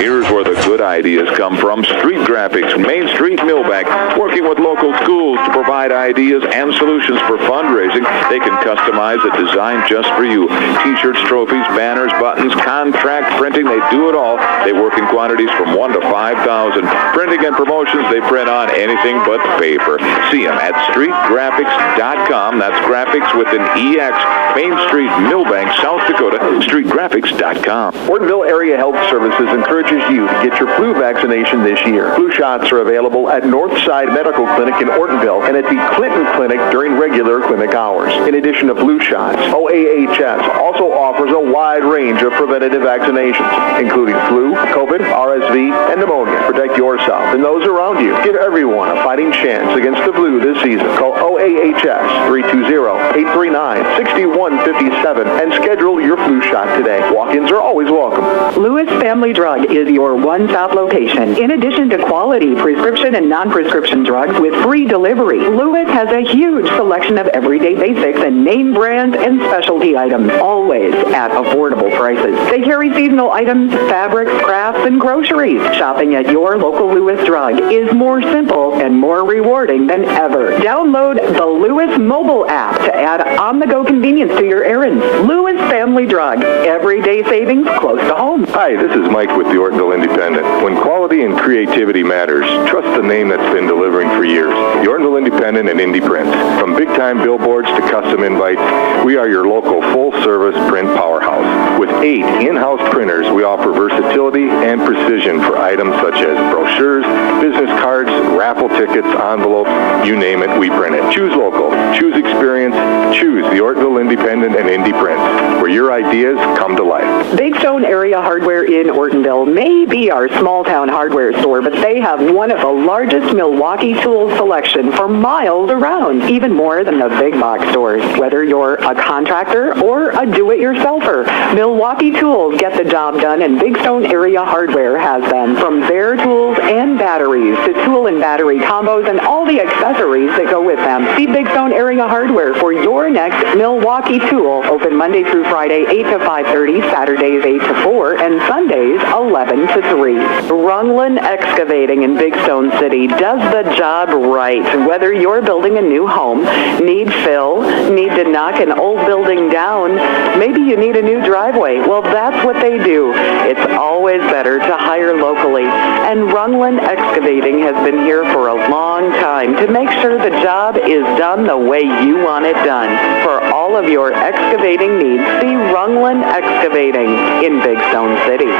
Here's where the good ideas come from. Street Graphics, Main Street, Millbank, working with local schools to provide ideas and solutions for fundraising. They can customize a design just for you. T-shirts, trophies, banners, buttons, contract printing, they do it all. They work in quantities from 1 to 5,000. Printing and promotions, they print on anything but paper. See them at streetgraphics.com. That's graphics with an EX. Main Street, Millbank, South Dakota, streetgraphics.com. Ortonville Area Health Services encourages you to get your flu vaccination this year. Flu shots are available at Northside Medical Clinic in Ortonville and at the Clinton Clinic during regular clinic hours. In addition to flu shots, OAHS also offers a wide range of preventative vaccinations, including flu, COVID, RSV, and pneumonia. Protect yourself and those around you. Give everyone a fighting chance against the flu this season. Call OAHS 320-839-6157 and schedule your flu shot today. Walk-ins are always welcome. Lewis Family Drug is your one-stop location. In addition to quality prescription and non-prescription drugs with free delivery, Lewis has a huge selection of everyday basics and name brands and specialty items, always at affordable prices. They carry seasonal items, fabrics, crafts, and groceries. Shopping at your local Lewis Drug is more simple and more rewarding than ever. Download the Lewis mobile app to add on-the-go convenience to your errands. Lewis Family Drug, everyday savings close to home. Hi, this is Mike with the Ortonville Independent. When quality and creativity matters, trust the name that's been delivering for years. The Ortonville Independent and Indie Prints. From big-time billboards to custom invites, we are your local full-service print powerhouse. With 8 in-house printers, we offer versatility and precision for items such as brochures, business cards, raffle tickets, envelopes, you name it, we print it. Choose local, choose experience, choose the Ortonville Independent and Indie Prints, where your ideas come to life. Big Stone Area Hardware in Ortonville may be our small-town hardware store, but they have one of the largest Milwaukee tool selection for miles around, even more than the big box stores. Whether you're a contractor or a do-it-yourselfer, Milwaukee Tools get the job done, and Big Stone Area Hardware has them. From bare tools and batteries to tool and battery combos and all the accessories that go with them. See Big Stone Area Hardware for your next Milwaukee tool. Open Monday through Friday, 8 to 5:30, Saturdays 8 to 4, and Sundays 11 to 3. Rungland Excavating in Big Stone City does the job right. Whether you're building a new home, need fill, need to knock an old building down, maybe you need a new driveway. Well, that's what they do. It's always better to hire locally. And Rungland Excavating has been here for a long time to make sure the job is done the way you want it done. For all all of your excavating needs, see Rungland Excavating in Big Stone City.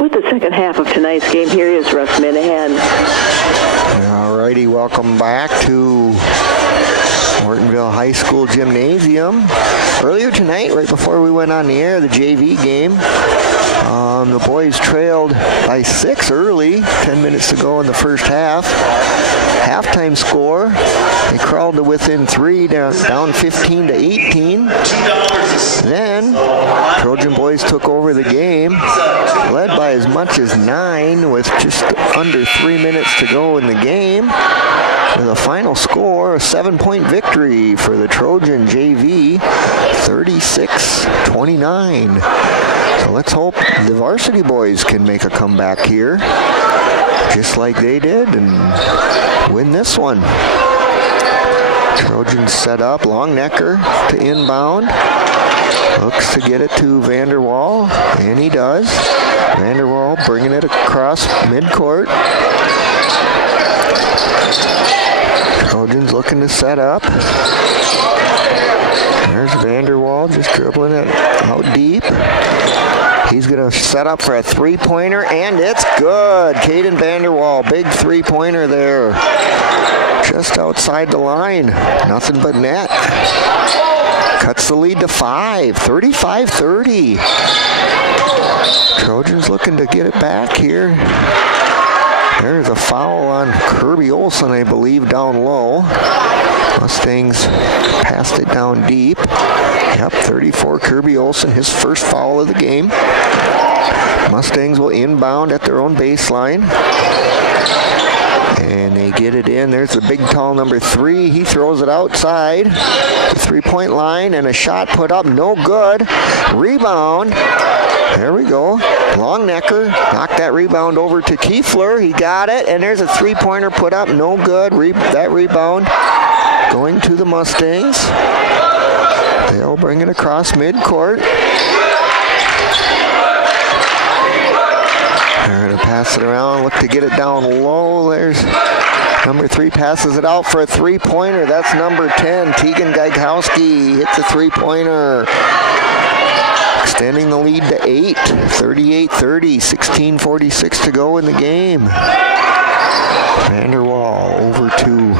With the second half of tonight's game, here is Russ Minahan. All righty, welcome back to Ortonville High School Gymnasium. Earlier tonight, right before we went on the air, the JV game, the boys trailed by 6 early, 10 minutes to go in the first half. Halftime score, they crawled to within 3, down 15-18. Then, Trojan boys took over the game, led by as much as 9 with just under 3 minutes to go in the game. With a final score, a 7-point victory for the Trojan JV, 36-29. So let's hope the varsity boys can make a comeback here, just like they did, and win this one. Trojans set up, Longnecker to inbound. Looks to get it to Vanderwall, and he does. Vanderwall bringing it across midcourt. Trojans looking to set up. There's Vanderwall just dribbling it out deep. He's going to set up for a three-pointer, and it's good. Caden Vanderwall, big three-pointer there. Just outside the line. Nothing but net. Cuts the lead to 5, 35-30. Trojans looking to get it back here. There's a foul on Kirby Olson, I believe, down low. Mustangs passed it down deep. Yep, 34, Kirby Olson, his first foul of the game. Mustangs will inbound at their own baseline. And they get it in. There's the big tall number 3. He throws it outside the three-point line, and a shot put up, no good. Rebound. There we go. Longnecker knocked that rebound over to Kiefler. He got it, and there's a three-pointer put up, no good. That rebound going to the Mustangs. They'll bring it across midcourt. They're going to pass it around, look to get it down low. There's number 3 passes it out for a three-pointer. That's number 10, Tegan Gaikowski, hits a three-pointer. Extending the lead to 8, 38-30, 16:46 to go in the game. Vanderwall over to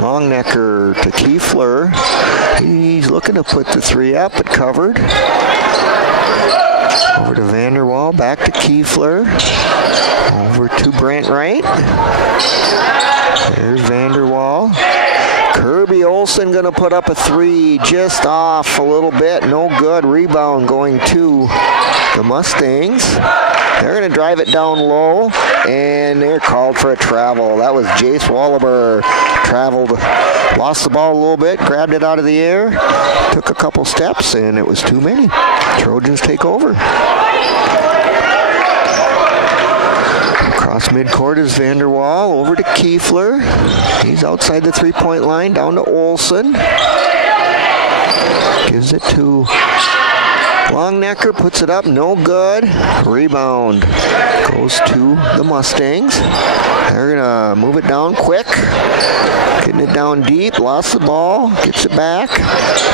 Longnecker to Kiefler. He's looking to put the 3 up, but covered. Over to Vanderwall, back to Kiefler. Over to Brent Wright. There's Vanderwall. Kirby Olson going to put up a 3, just off a little bit, no good. Rebound going to the Mustangs. They're going to drive it down low, and they're called for a travel. That was Jace Wallaber. Traveled, lost the ball a little bit, grabbed it out of the air, took a couple steps, and it was too many. Trojans take over. Across midcourt is Vanderwall, over to Kiefler. He's outside the three-point line, down to Olson. Gives it to Longnecker, puts it up, no good. Rebound goes to the Mustangs. They're gonna move it down quick. Getting it down deep, lost the ball, gets it back.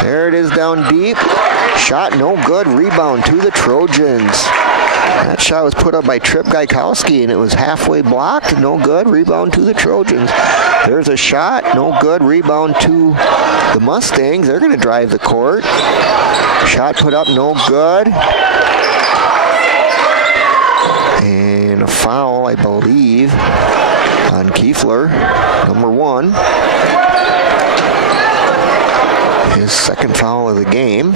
There it is down deep. Shot no good, rebound to the Trojans. That shot was put up by Trip Gaikowski, and it was halfway blocked. No good. Rebound to the Trojans. There's a shot. No good. Rebound to the Mustangs. They're going to drive the court. Shot put up. No good. And a foul, I believe, on Kiefler, number 1. His second foul of the game.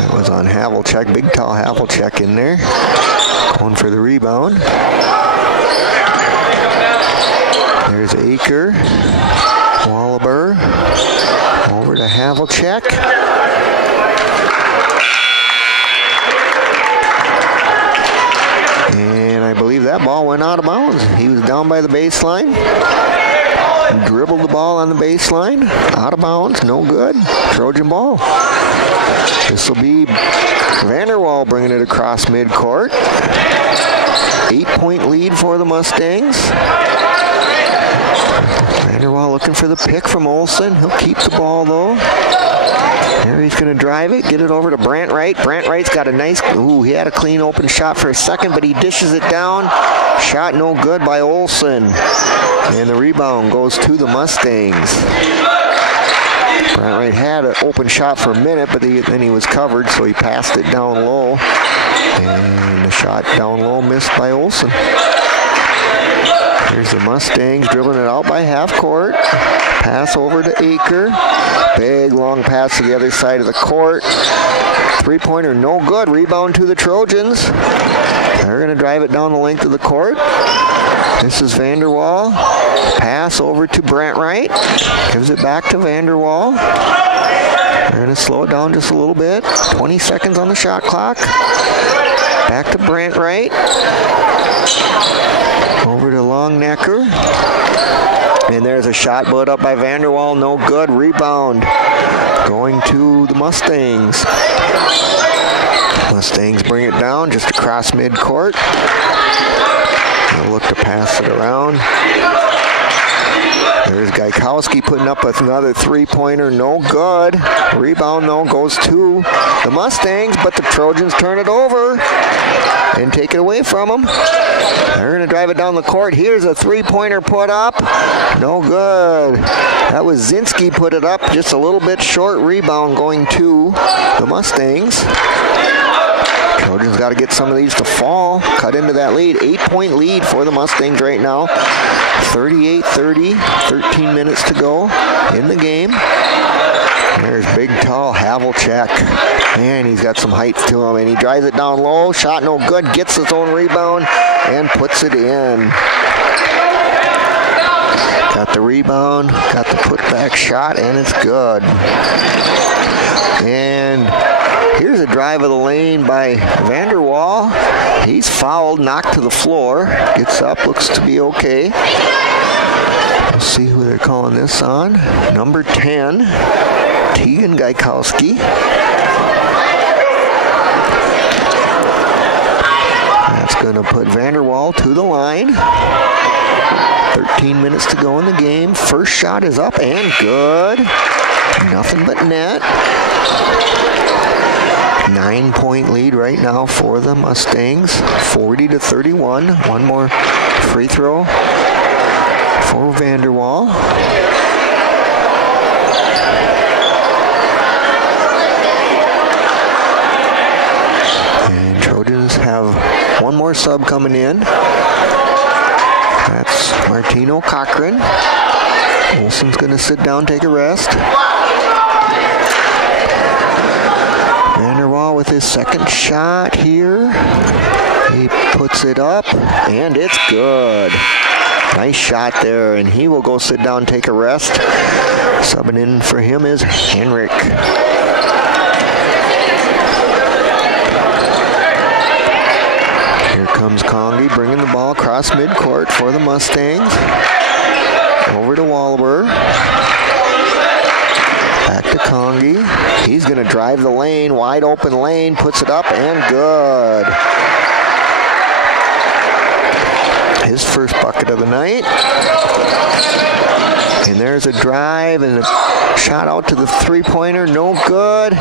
That was on Havlicek, big tall Havlicek in there, going for the rebound. There's Aker, Wallaber, over to Havlicek. And I believe that ball went out of bounds. He was down by the baseline. Dribbled the ball on the baseline, out of bounds, no good. Trojan ball. This will be Vanderwall bringing it across midcourt. 8-point lead for the Mustangs. Vanderwall looking for the pick from Olsen. He'll keep the ball though. There he's going to drive it, get it over to Brant Wright. Brant Wright's got a nice, he had a clean open shot for a second, but he dishes it down. Shot no good by Olsen. And the rebound goes to the Mustangs. Brant Wright had an open shot for a minute, but then he was covered, so he passed it down low. And the shot down low missed by Olsen. Here's the Mustangs dribbling it out by half court. Pass over to Aker. Big long pass to the other side of the court. Three-pointer no good. Rebound to the Trojans. They're going to drive it down the length of the court. This is Vanderwall. Pass over to Brant Wright. Gives it back to Vanderwall. They're going to slow it down just a little bit. 20 seconds on the shot clock. Back to Brant Wright. Over to Longnecker. And there's a shot put up by Vanderwall. No good. Rebound going to the Mustangs. Mustangs bring it down just across midcourt. They'll look to pass it around. There's Gaikowski putting up another three-pointer. No good. Rebound, though, goes to the Mustangs, but the Trojans turn it over and take it away from them. They're going to drive it down the court. Here's a three-pointer put up. No good. That was Zinski put it up just a little bit short. Rebound going to the Mustangs. Trojans got to get some of these to fall. Cut into that lead. 8-point lead for the Mustangs right now. 38-30. 13 minutes to go in the game. There's big, tall Havlicek. Man, he's got some height to him, and he drives it down low. Shot no good. Gets his own rebound and puts it in. Got the rebound. Got the putback shot, and it's good. And here's a drive of the lane by Vanderwall. He's fouled, knocked to the floor. Gets up, looks to be okay. We'll see who they're calling this on. Number 10, Tegan Gaikowski. That's going to put Vanderwall to the line. 13 minutes to go in the game. First shot is up and good. Nothing but net. 9-point lead right now for the Mustangs. 40-31. One more free throw for Vanderwall. And Trojans have one more sub coming in. That's Martino Cochran. Olsen's going to sit down, take a rest. Vanderwall with his second shot here. He puts it up, and it's good. Nice shot there, and he will go sit down, take a rest. Subbing in for him is Henrik. Here comes Congi bringing the ball across midcourt for the Mustangs. Over to Wahlberg. Back to Congi. He's going to drive the lane, wide open lane, puts it up, and good. His first bucket of the night. And there's a drive and a shot out to the three-pointer, no good.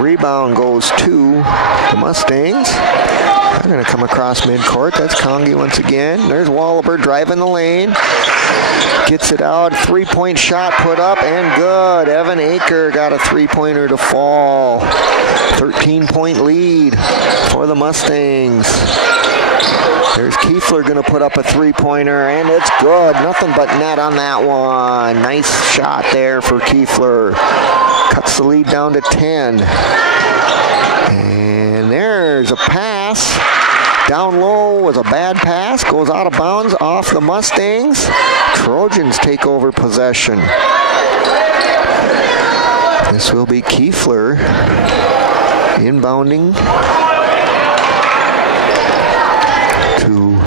Rebound goes to the Mustangs. They're going to come across midcourt. That's Congi once again. There's Wahlberg driving the lane. Gets it out. Three-point shot put up and good. Evan Aker got a three-pointer to fall. 13-point lead for the Mustangs. There's Kiefler going to put up a three-pointer, and it's good. Nothing but net on that one. Nice shot there for Kiefler. Cuts the lead down to 10. And there's a pass. Down low was a bad pass. Goes out of bounds off the Mustangs. Trojans take over possession. This will be Kiefler inbounding to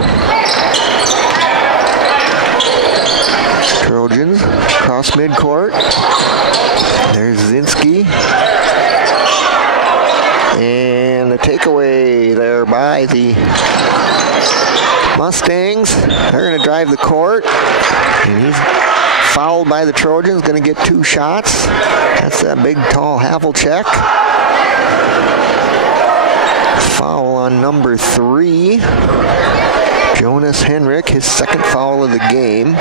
Trojans across midcourt. There's Zinski. And the takeaway there by the Mustangs, they're going to drive the court. And he's fouled by the Trojans, going to get 2 shots. That's that big, tall Havlicek. Foul on number 3. Jonas Henrik, his 2nd foul of the game.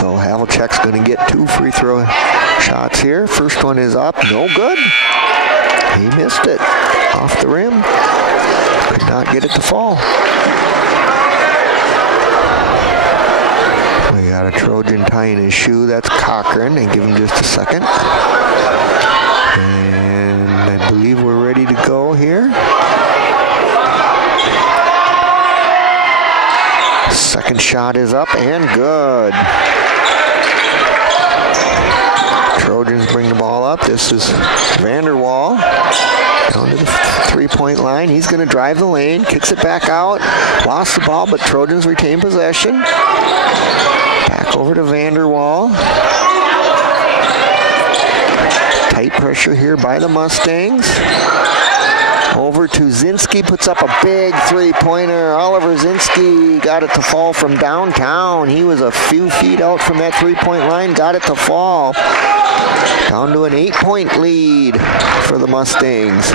So Havlicek's going to get 2 free throw shots here. First one is up, no good. He missed it off the rim. Could not get it to fall. We got a Trojan tying his shoe. That's Cochran. They give him just a second. And I believe we're ready to go here. Second shot is up and good. Trojans bring the ball up. This is Vanderwall down to the 3-point line. He's going to drive the lane, kicks it back out, lost the ball, but Trojans retain possession. Back over to Vanderwall. Tight pressure here by the Mustangs. Over to Zinski, puts up a big 3-pointer. Oliver Zinski got it to fall from downtown. He was a few feet out from that 3-point line, got it to fall. Down to an 8-point lead for the Mustangs.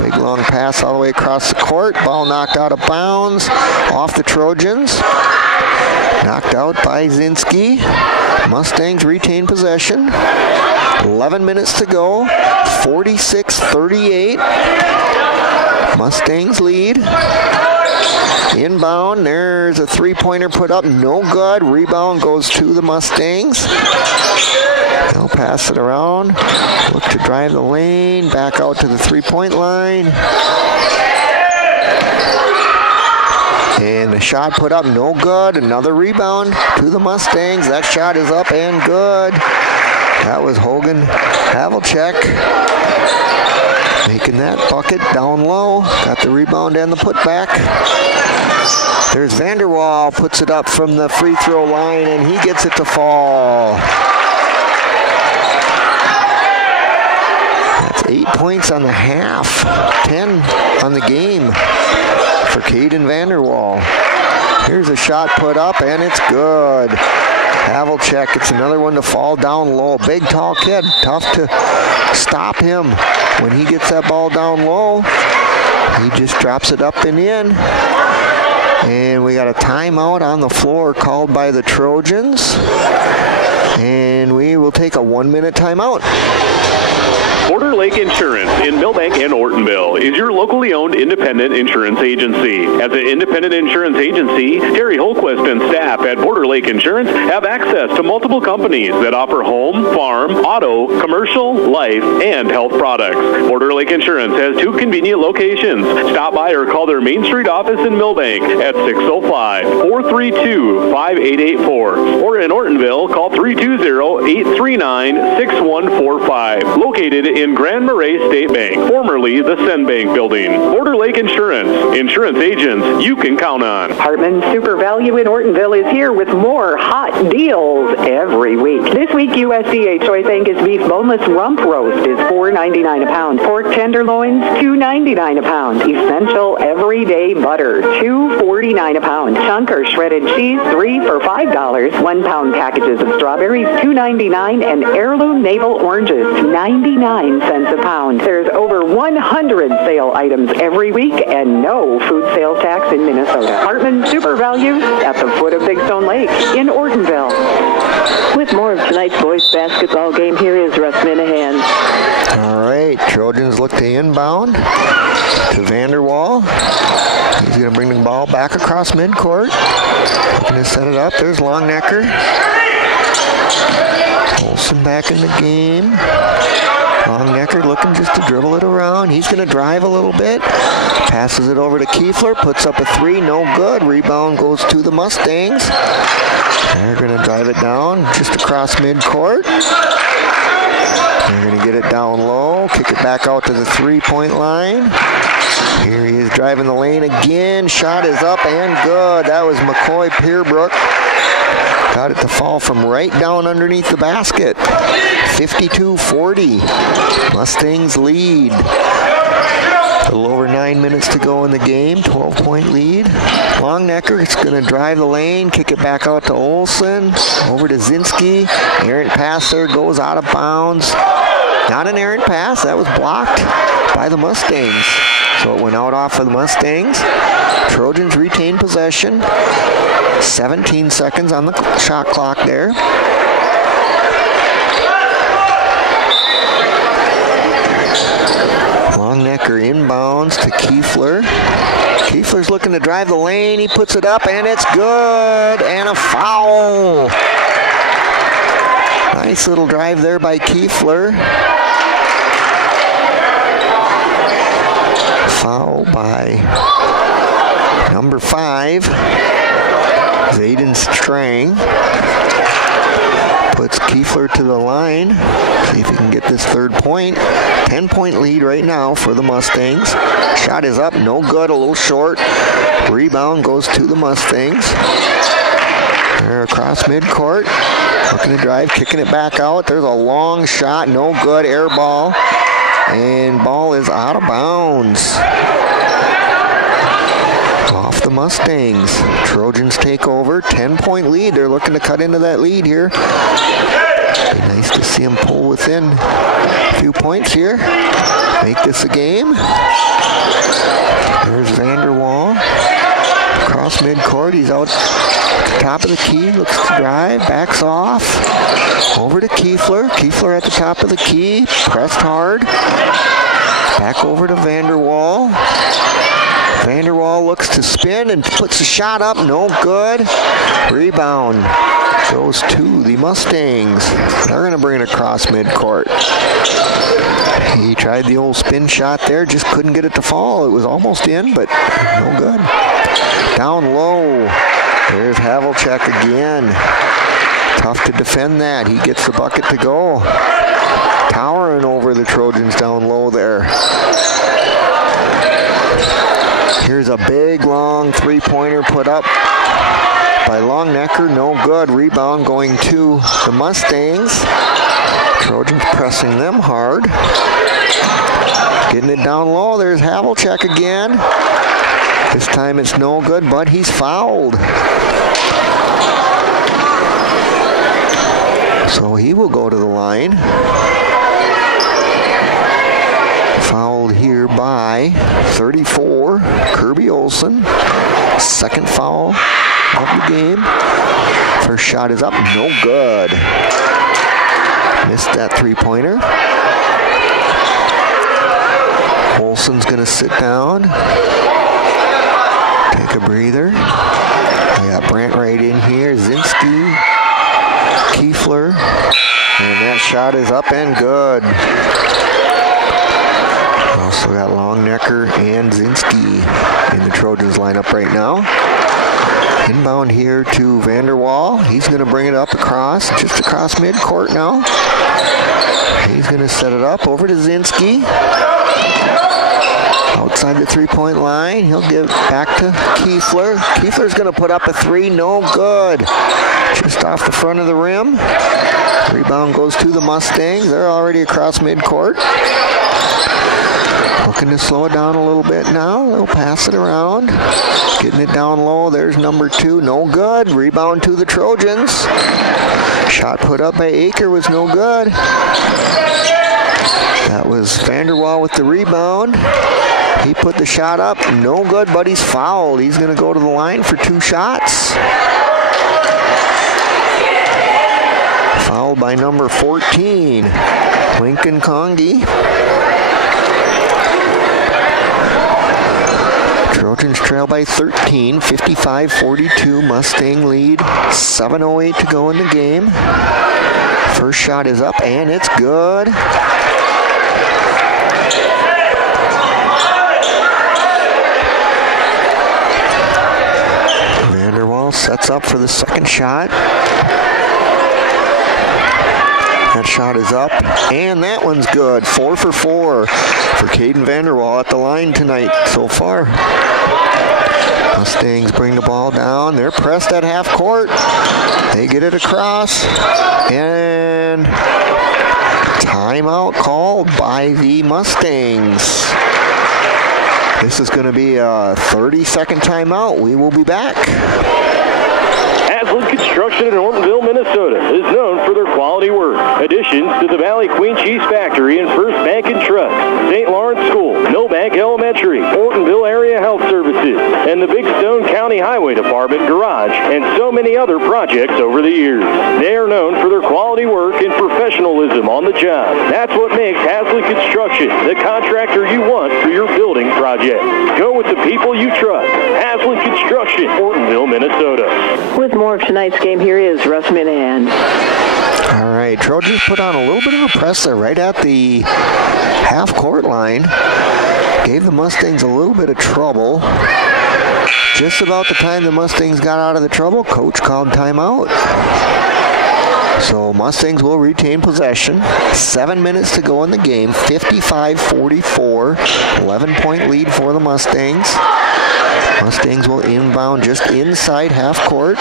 Big long pass all the way across the court. Ball knocked out of bounds off the Trojans. Knocked out by Zinski. Mustangs retain possession. 11 minutes to go. 46-38. Mustangs lead. Inbound, there's a 3-pointer put up, no good. Rebound goes to the Mustangs. They'll pass it around. Look to drive the lane, back out to the 3-point line. And the shot put up, no good. Another rebound to the Mustangs. That shot is up and good. That was Hogan Havlicek making that bucket down low. Got the rebound and the putback. There's Vanderwall, puts it up from the free throw line, and he gets it to fall. That's 8 points on the half, 10 on the game for Caden Vanderwall. Here's a shot put up, and it's good. Havlicek, it's another one to fall down low. Big, tall kid, tough to stop him when he gets that ball down low. He just drops it up and in. And we got a timeout on the floor called by the Trojans. And we will take a 1-minute timeout. Border Lake Insurance in Millbank and Ortonville is your locally owned independent insurance agency. As an independent insurance agency, Terry Holquist and staff at Border Lake Insurance have access to multiple companies that offer home, farm, auto, commercial, life, and health products. Border Lake Insurance has 2 convenient locations. Stop by or call their Main Street office in Millbank at 605-432-5884. Or in Ortonville, call 320-839-6145. Located in Grand Marais State Bank, formerly the Sen Bank Building. Border Lake Insurance. Insurance agents you can count on. Hartman Super Value in Ortonville is here with more hot deals every week. This week, USDA Choice Angus Beef Boneless Rump Roast is $4.99 a pound. Pork tenderloins, $2.99 a pound. Essential Everyday Butter, $2.49 a pound. Chunk or shredded cheese, 3 for $5. 1-pound packages of strawberries, $2.99, and heirloom navel oranges, 99 cents a pound. There's over 100 sale items every week and no food sales tax in Minnesota. Hartman Super Value at the foot of Big Stone Lake in Ortonville. With more of tonight's boys basketball game, here is Russ Minahan. All right, Trojans look to inbound to Vanderwall. He's going to bring the ball back across midcourt. Looking to set it up. There's Longnecker. Olsen back in the game. Longnecker looking just to dribble it around. He's going to drive a little bit. Passes it over to Kiefler. Puts up a 3. No good. Rebound goes to the Mustangs. They're going to drive it down just across midcourt. They're going to get it down low. Kick it back out to the 3-point line. Here he is driving the lane again. Shot is up and good. That was McCoy Peerbrook. Got it to fall from right down underneath the basket. 52-40. Mustangs lead. A little over 9 minutes to go in the game, 12-point lead. Longnecker is going to drive the lane, kick it back out to Olson, over to Zinski. Errant pass there goes out of bounds. Not an errant pass, that was blocked by the Mustangs. So it went out off of the Mustangs. Trojans retain possession. 17 seconds on the shot clock there. Longnecker inbounds to Kiefler. Kiefler's looking to drive the lane. He puts it up, and it's good. And a foul. Nice little drive there by Kiefler. Foul by number 5, Zayden Strang. Puts Kiefler to the line. See if he can get this third point. 10-point lead right now for the Mustangs. Shot is up, no good, a little short. Rebound goes to the Mustangs. They're across midcourt. Looking to drive, kicking it back out. There's a long shot, no good, air ball. And ball is out of bounds. Off the Mustangs. Trojans take over. 10-point lead. They're looking to cut into that lead here. Be nice to see them pull within a few points here. Make this a game. There's Vanderwall. Across midcourt. He's out at the top of the key. Looks to drive. Backs off. Over to Kiefler. Kiefler at the top of the key. Pressed hard. Back over to Vanderwall. Vanderwall looks to spin and puts a shot up. No good. Rebound goes to the Mustangs. They're going to bring it across midcourt. He tried the old spin shot there. Just couldn't get it to fall. It was almost in, but no good. Down low. There's Havlicek again. Tough to defend that. He gets the bucket to go. Towering over the Trojans down low there. Here's a big, long three-pointer put up by Longnecker. No good. Rebound going to the Mustangs. Trojans pressing them hard. Getting it down low. There's Havlicek again. This time it's no good, but he's fouled. So he will go to the line. Fouled here by 34, Kirby Olson. Second foul of the game. First shot is up, no good. Missed that three-pointer. Olson's going to sit down. Take a breather. I got Brant right in here. Zinski, Kiefler, and that shot is up and good. Also got Longnecker and Zinski in the Trojans lineup right now. Inbound here to Vanderwall. He's going to bring it up across, just across midcourt now. He's going to set it up over to Zinski. Outside the three-point line, he'll give back to Kiefler. Kiefler's going to put up a three, no good. Just off the front of the rim. Rebound goes to the Mustangs. They're already across midcourt. Looking to slow it down a little bit now. They'll pass it around. Getting it down low. There's number 2. No good. Rebound to the Trojans. Shot put up by Aker was no good. That was Vanderwall with the rebound. He put the shot up. No good, but he's fouled. He's going to go to the line for 2 shots. Fouled by number 14, Lincoln Congi. Trojans trail by 13, 55-42. Mustang lead, 7:08 to go in the game. First shot is up, and it's good. Vanderwall sets up for the second shot. That shot is up, and that one's good. 4 for 4 for Caden Vanderwall at the line tonight so far. Mustangs bring the ball down. They're pressed at half court. They get it across, and timeout called by the Mustangs. This is going to be a 30-second timeout. We will be back. Haslam Construction in Ortonville, Minnesota is known for their quality work. Additions to the Valley Queen Cheese Factory and First Bank and Trust, St. Lawrence School, Millbank Elementary, Ortonville Area Health Services, and the Big Stone County Highway Department Garage, and so many other projects over the years. They are known for their quality work and professionalism on the job. That's what makes Haslam Construction the contractor you want for your building project. Go with the people you trust. Haslam Construction, Ortonville, Minnesota. With more of tonight's game, here is Russ Minahan. All right, Trojans put on a little bit of a press there right at the half-court line. Gave the Mustangs a little bit of trouble. Just about the time the Mustangs got out of the trouble, Coach called timeout. So Mustangs will retain possession. 7 minutes to go in the game. 55-44. 11-point lead for the Mustangs. Mustangs will inbound just inside half court.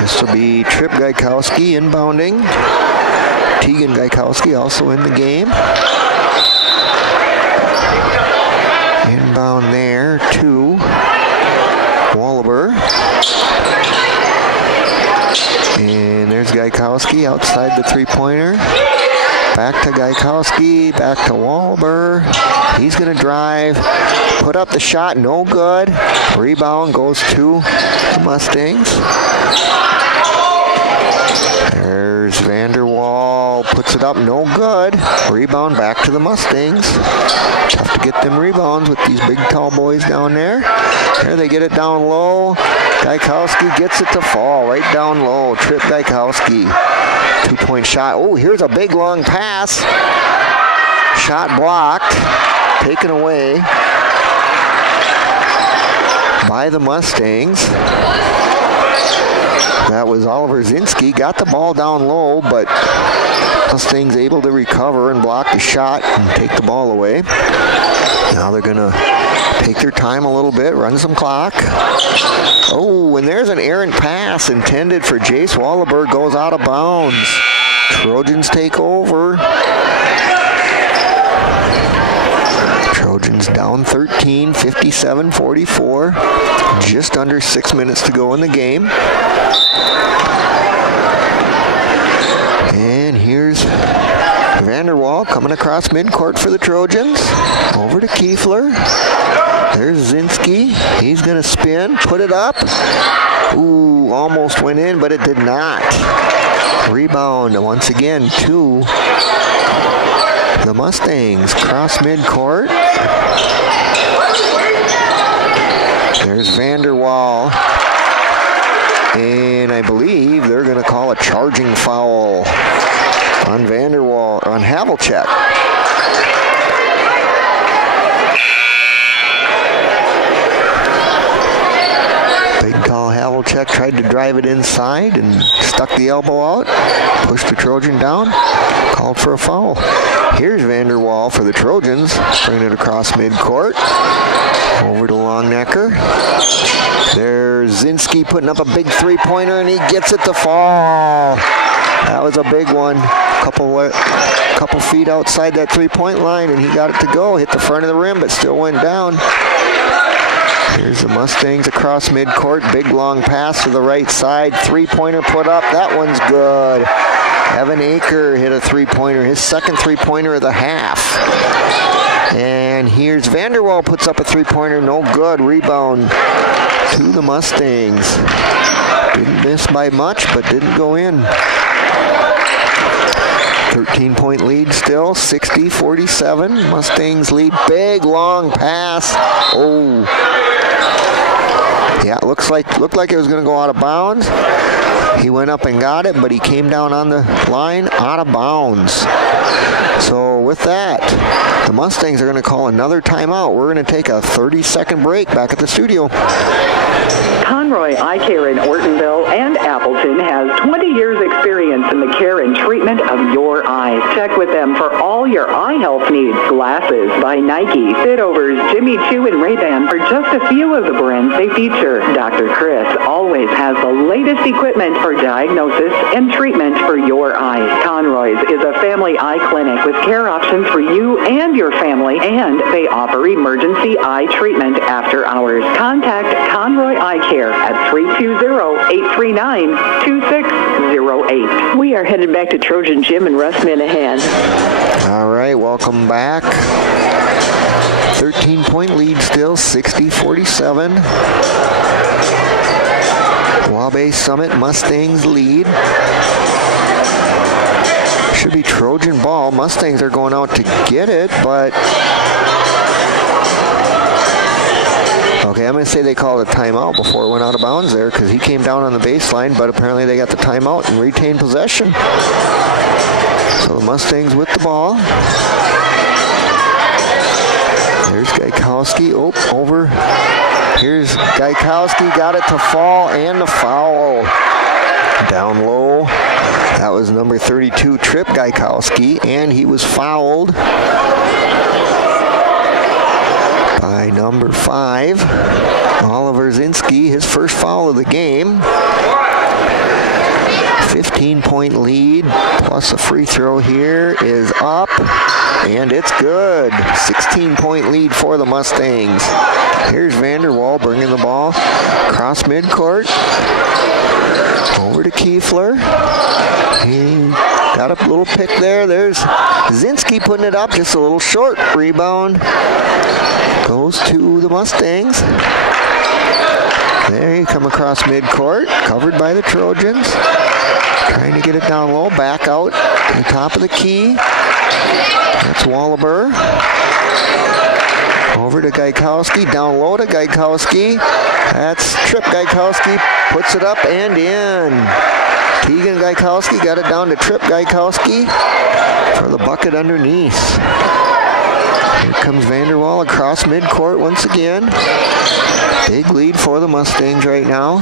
This will be Trip Gaikowski inbounding. Tegan Gaikowski also in the game. Inbound there to Wallaber. And there's Gaikowski outside the three-pointer. Back to Gaikowski, back to Wallaber. He's going to drive, put up the shot, no good. Rebound goes to the Mustangs. There's Vanderwall, puts it up, no good. Rebound back to the Mustangs. Tough to get them rebounds with these big tall boys down there. There they get it down low. Gaikowski gets it to fall right down low. Trip Gaikowski. 2-point shot. Oh, here's a big long pass. Shot blocked. Taken away by the Mustangs. That was Oliver Zinski. Got the ball down low, but Mustangs able to recover and block the shot and take the ball away. Now they're going to take their time a little bit, run some clock. Oh, and there's an errant pass intended for Jace Wallaber. Goes out of bounds. Trojans take over. Trojans down 13, 57-44. Just under 6 minutes to go in the game. And here's Vanderwall coming across midcourt for the Trojans. Over to Kiefler. There's Zinski. He's going to spin, put it up. Ooh, almost went in, but it did not. Rebound once again to the Mustangs. Cross midcourt. There's Vanderwall. And I believe they're going to call a charging foul on Vanderwall, on Havlicek. Big tall Havlicek tried to drive it inside and stuck the elbow out. Pushed the Trojan down. Called for a foul. Here's Vanderwall for the Trojans. Bringing it across midcourt. Over to Longnecker. There's Zinski putting up a big three-pointer, and he gets it to fall. That was a big one. Couple feet outside that three-point line, and he got it to go. Hit the front of the rim, but still went down. Here's the Mustangs across midcourt. Big long pass to the right side. Three-pointer put up. That one's good. Evan Aker hit a three-pointer. His second three-pointer of the half. And here's Vanderwall puts up a three-pointer. No good. Rebound to the Mustangs. Didn't miss by much, but didn't go in. 13-point lead still, 60-47. Mustangs lead. Big long pass. Oh. Yeah, looked like it was going to go out of bounds. He went up and got it, but he came down on the line out of bounds. So with that, the Mustangs are going to call another timeout. We're going to take a 30-second break back at the studio. Conroy Eye Care in Ortonville and Appleton has 20 years experience in the care and treatment of your eyes. Check with them for all your eye health needs. Glasses by Nike, Fitovers, Jimmy Choo, and Ray-Ban are just a few of the brands they feature. Dr. Chris always has the latest equipment for diagnosis and treatment for your eyes. Conroy's is a family eye clinic with care options for you and and your family, and they offer emergency eye treatment after hours. Contact Conroy Eye Care at 320-839-2608. We are headed back to Trojan Gym and Russ Minahan. All right, welcome back. 13-point lead still, 60-47. Waubay-Summit Mustangs lead. Should be Trojan ball. Mustangs are going out to get it, but... Okay, I'm going to say they called a timeout before it went out of bounds there because he came down on the baseline, but apparently they got the timeout and retained possession. So the Mustangs with the ball. There's Gaikowski. Oh, over. Here's Gaikowski. Got it to fall and a foul. Down low. That was number 32, Trip Gaikowski, and he was fouled by number 5, Oliver Zinski, his first foul of the game. 15-point lead, plus a free throw here is up, and it's good. 16-point lead for the Mustangs. Here's Vanderwall bringing the ball across midcourt. Over to Kiefler. He got a little pick there. There's Zinski putting it up, just a little short. Rebound goes to the Mustangs. There you come across midcourt, covered by the Trojans. Trying to get it down low, back out to the top of the key. That's Wallaber. Over to Gaikowski, down low to Gaikowski. That's Trip Gaikowski, puts it up and in. Tegan Gaikowski got it down to Trip Gaikowski for the bucket underneath. Here comes Vanderwall across midcourt once again. Big lead for the Mustangs right now.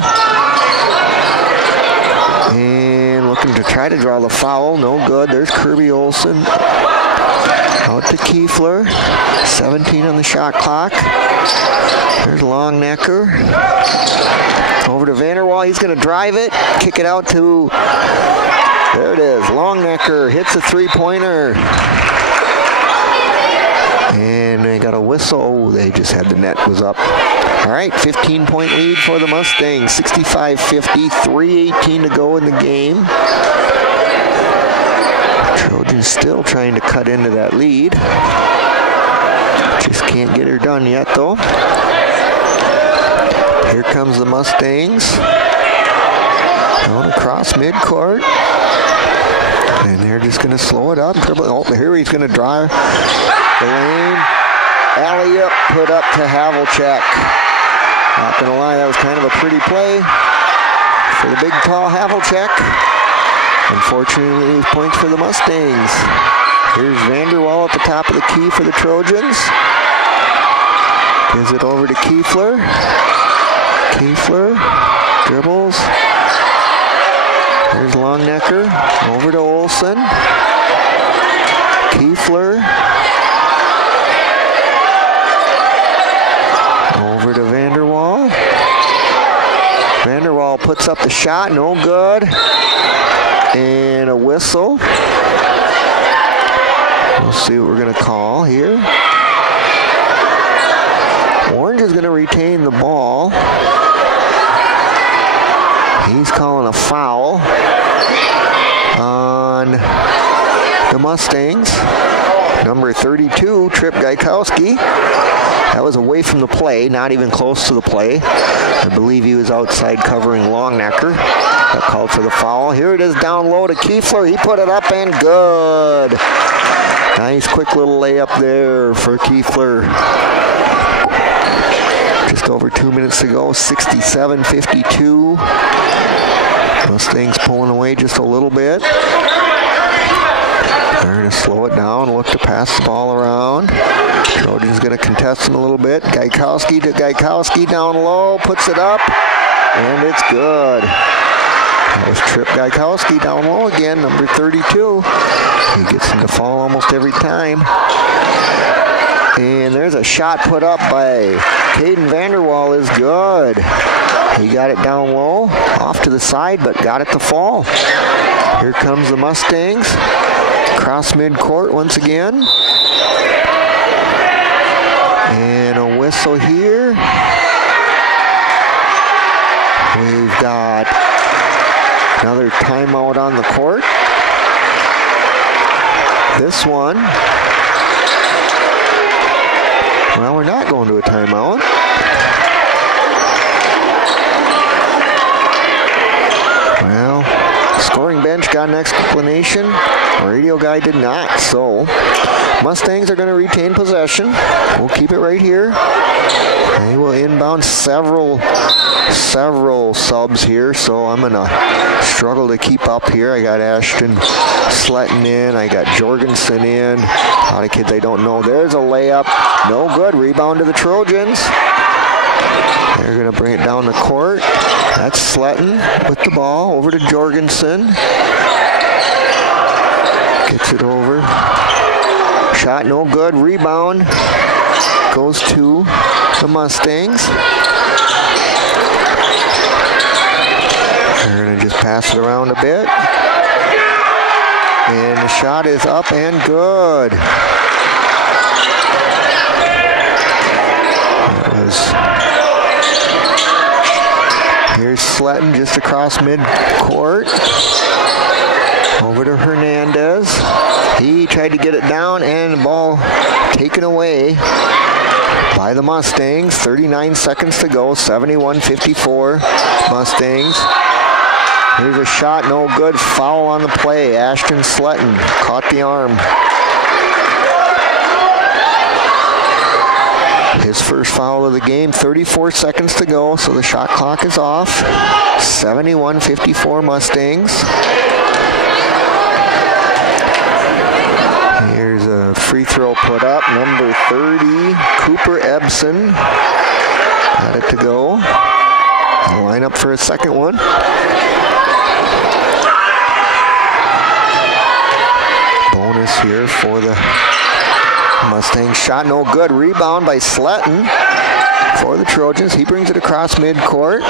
And looking to try to draw the foul, no good. There's Kirby Olsen. Out to Kiefler. 17 on the shot clock. There's Longnecker. Over to Vanderwall. He's going to drive it. Kick it out to... There it is. Longnecker hits a three-pointer. And they got a whistle. Oh, they just had the net was up. All right, 15-point lead for the Mustangs. 65-50, 3:18 to go in the game. Trojans still trying to cut into that lead. Just can't get her done yet, though. Here comes the Mustangs. Going across midcourt. And they're just going to slow it up. Oh, here he's going to drive the lane. Alley-up, put up to Havlicek. Not going to lie, that was kind of a pretty play for the big, tall Havlicek. Unfortunately, points for the Mustangs. Here's Vanderwall at the top of the key for the Trojans. Gives it over to Kiefler. Kiefler dribbles. Here's Longnecker. Over to Olsen. Kiefler. Over to Vanderwall. Vanderwall puts up the shot. No good. And a whistle. We'll see what we're going to call here. Orange is going to retain the ball. He's calling a foul on the Mustangs. Number 32, Trip Gaikowski. That was away from the play, not even close to the play. I believe he was outside covering Longnecker. That called for the foul. Here it is down low to Kiefler. He put it up and good. Nice quick little layup there for Kiefler. Just over 2 minutes to go, 67-52. Mustangs pulling away just a little bit. They're going to slow it down, look to pass the ball around. Trojan's going to contest him a little bit. Gaikowski to Gaikowski down low, puts it up, and it's good. That was Trip Gaikowski down low again, number 32. He gets him to fall almost every time. And there's a shot put up by Caden Vanderwall is good. He got it down low, off to the side, but got it to fall. Here comes the Mustangs. Cross midcourt once again. whistle here. We've got another timeout on the court. This one, well, we're not going to a timeout. Well, scoring bench got an explanation. Radio guy did not, so Mustangs are going to retain possession. We'll keep it right here. They will inbound several subs here, so I'm going to struggle to keep up here. I got Ashton Sletton in. I got Jorgensen in. A lot of kids I don't know. There's a layup. No good. Rebound to the Trojans. They're going to bring it down the court. That's Sletton with the ball. Over to Jorgensen. Gets it over. Shot no good. Rebound goes to the Mustangs. They're going to just pass it around a bit. And the shot is up and good. Here's Sletton just across midcourt. Over to Hernandez. He tried to get it down and the ball taken away by the Mustangs. 39 seconds to go. 71-54 Mustangs. Here's a shot, no good. Foul on the play. Ashton Sletton caught the arm. His first foul of the game. 34 seconds to go, so the shot clock is off. 71-54 Mustangs. Here's a free throw put up. Number 30, Cooper Ebson. Got it to go. Line up for a second one. Bonus here for the Mustangs. Shot no good. Rebound by Sletton for the Trojans. He brings it across midcourt.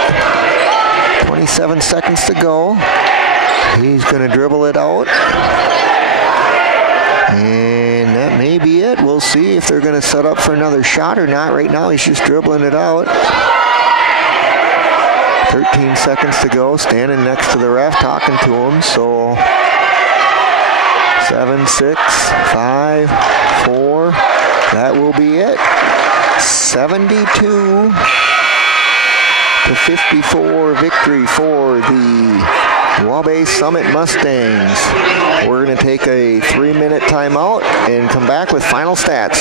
27 seconds to go. He's going to dribble it out. And that may be it. We'll see if they're going to set up for another shot or not. Right now he's just dribbling it out. 13 seconds to go. Standing next to the ref talking to him. So 7, 6, 5, 4. That will be it. 72-54 victory for the Waubay-Summit Mustangs. We're going to take a 3-minute timeout and come back with final stats.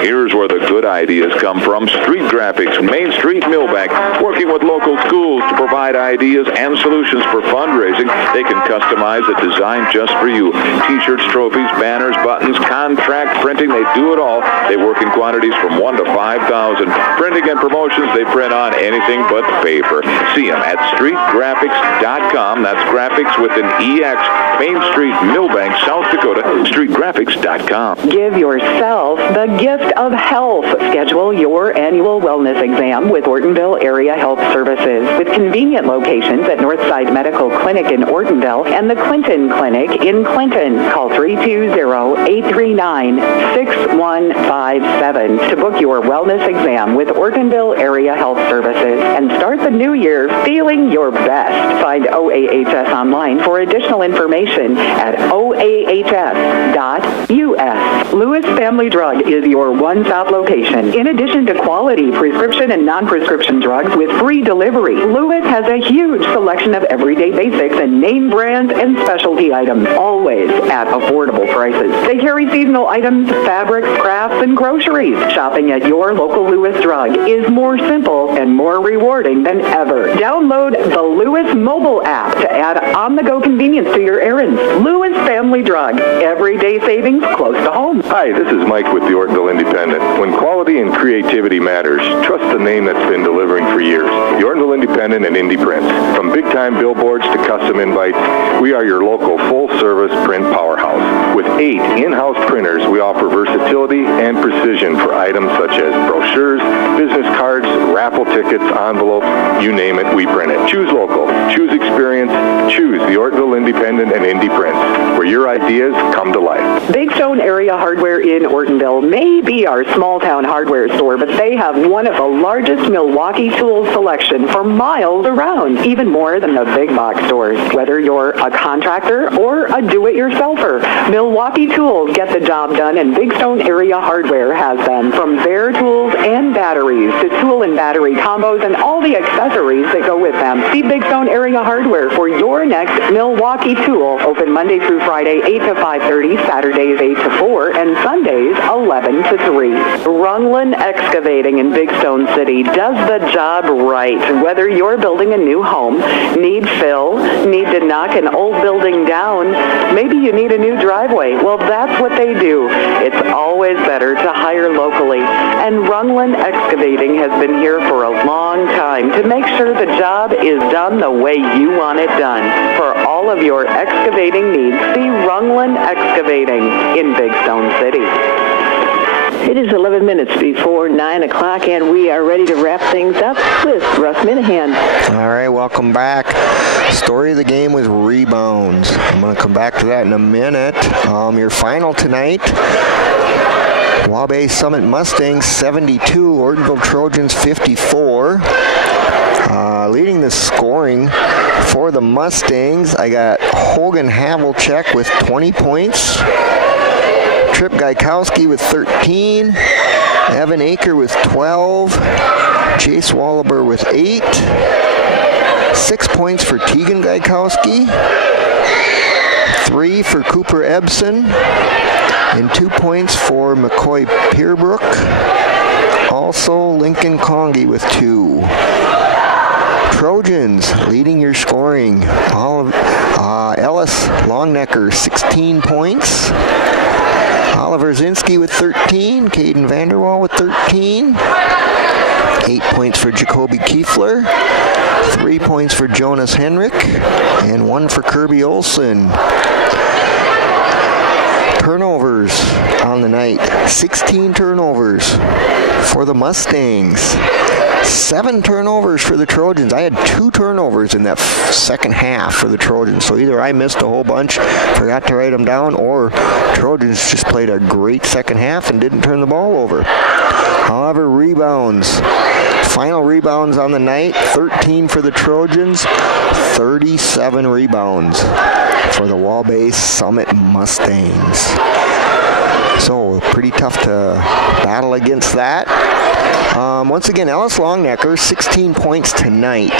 Here's where the good ideas come from. Street Graphics, Main Street, Millbank, working with local schools to provide ideas and solutions for fundraising. They can customize a design just for you. T-shirts, trophies, banners, buttons, contract printing, they do it all. They work in quantities from 1 to 5,000. Printing and promotions, they print on anything but paper. See them at streetgraphics.com. That's graphics with an EX. Main Street, Millbank, South Dakota, streetgraphics.com. Give yourself the gift of health. Schedule your annual wellness exam with Ortonville Area Health Services. With convenient locations at Northside Medical Clinic in Ortonville and the Clinton Clinic in Clinton. Call 320-839-6157 to book your wellness exam with Ortonville Area Health Services and start the new year feeling your best. Find OAHS online for additional information at oahs.us. Lewis Family Drug is your one-stop location. In addition to quality prescription and non-prescription drugs with free delivery, Lewis has a huge selection of everyday basics and name brands and specialty items, always at affordable prices. They carry seasonal items, fabrics, crafts, and groceries. Shopping at your local Lewis Drug is more simple and more rewarding than ever. Download the Lewis mobile app to add on-the-go convenience to your errands. Lewis Family Drug. Everyday savings close to home. Hi, this is Mike with the Ortonville Independent. When quality and creativity matters, trust the name that's been delivering for years. The Ortonville Independent and Indie Prints. From big-time billboards to custom invites, we are your local full-service print powerhouse. With 8 in-house printers, we offer versatility and precision for items such as brochures, business cards, raffle tickets, envelopes, you name it, we print it. Choose local, choose experience, choose the Ortonville Independent and Indie Prints, where your ideas come to life. Big Stone Area Hardware in Ortonville may be our small-town hardware store, but they have one of the largest Milwaukee tool selection for miles around, even more than the big box stores. Whether you're a contractor or a do-it-yourselfer, Milwaukee Tools get the job done, and Big Stone Area Hardware has them. From bare tools and batteries to tool and battery combos and all the accessories that go with them. See Big Stone Area Hardware for your next Milwaukee tool. Open Monday through Friday, 8 to 5:30, Saturdays 8 to 4, and Sundays 11 to 3. Rungland Excavating in Big Stone City does the job right. Whether you're building a new home, need fill, need to knock an old building down, maybe you need a new driveway. Well, that's what they do. It's always better to hire locally. And Rungland Excavating has been here for a long time to make sure the job is done the way you want it done. For all of your excavating needs, see Rungland Excavating in Big Stone City. It is 11 minutes before 9 o'clock, and we are ready to wrap things up with Russ Minahan. All right, welcome back. Story of the game was rebounds. I'm going to come back to that in a minute. Your final tonight, Waubay-Summit Mustangs 72, Ortonville Trojans 54. Leading the scoring for the Mustangs, I got Hogan Havlicek with 20 points. Trip Gaikowski with 13. Evan Aker with 12. Jace Wallaber with 8. 6 points for Tegan Gaikowski. 3 for Cooper Ebson. And 2 points for McCoy Pierbrook. Also Lincoln Congi with 2. Trojans leading your scoring. Ellis Longnecker, 16 points. Oliver Zinski with 13. Caden Vanderwall with 13. 8 points for Jacoby Kiefler. 3 points for Jonas Henrik. And 1 for Kirby Olson. Turnovers on the night. 16 turnovers for the Mustangs. 7 turnovers for the Trojans. I had 2 turnovers in that second half for the Trojans. So either I missed a whole bunch, forgot to write them down, or Trojans just played a great second half and didn't turn the ball over. However, rebounds. Final rebounds on the night, 13 for the Trojans, 37 rebounds for the Waubay-Summit Mustangs. So pretty tough to battle against that. Once again, Ellis Longnecker, 16 points tonight.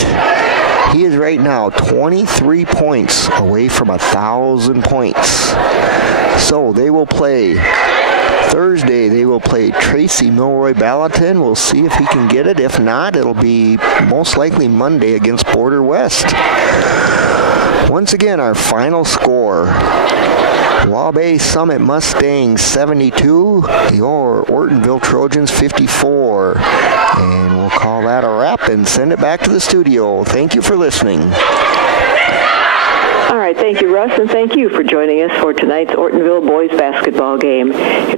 He is right now 23 points away from 1,000 points. So they will play Thursday. They will play Tracy Milroy Ballatin. We'll see if he can get it. If not, it'll be most likely Monday against Border West. Once again, our final score. Waubay-Summit Mustangs 72, your Ortonville Trojans 54. And we'll call that a wrap and send it back to the studio. Thank you for listening. All right, thank you, Russ, and thank you for joining us for tonight's Ortonville boys basketball game.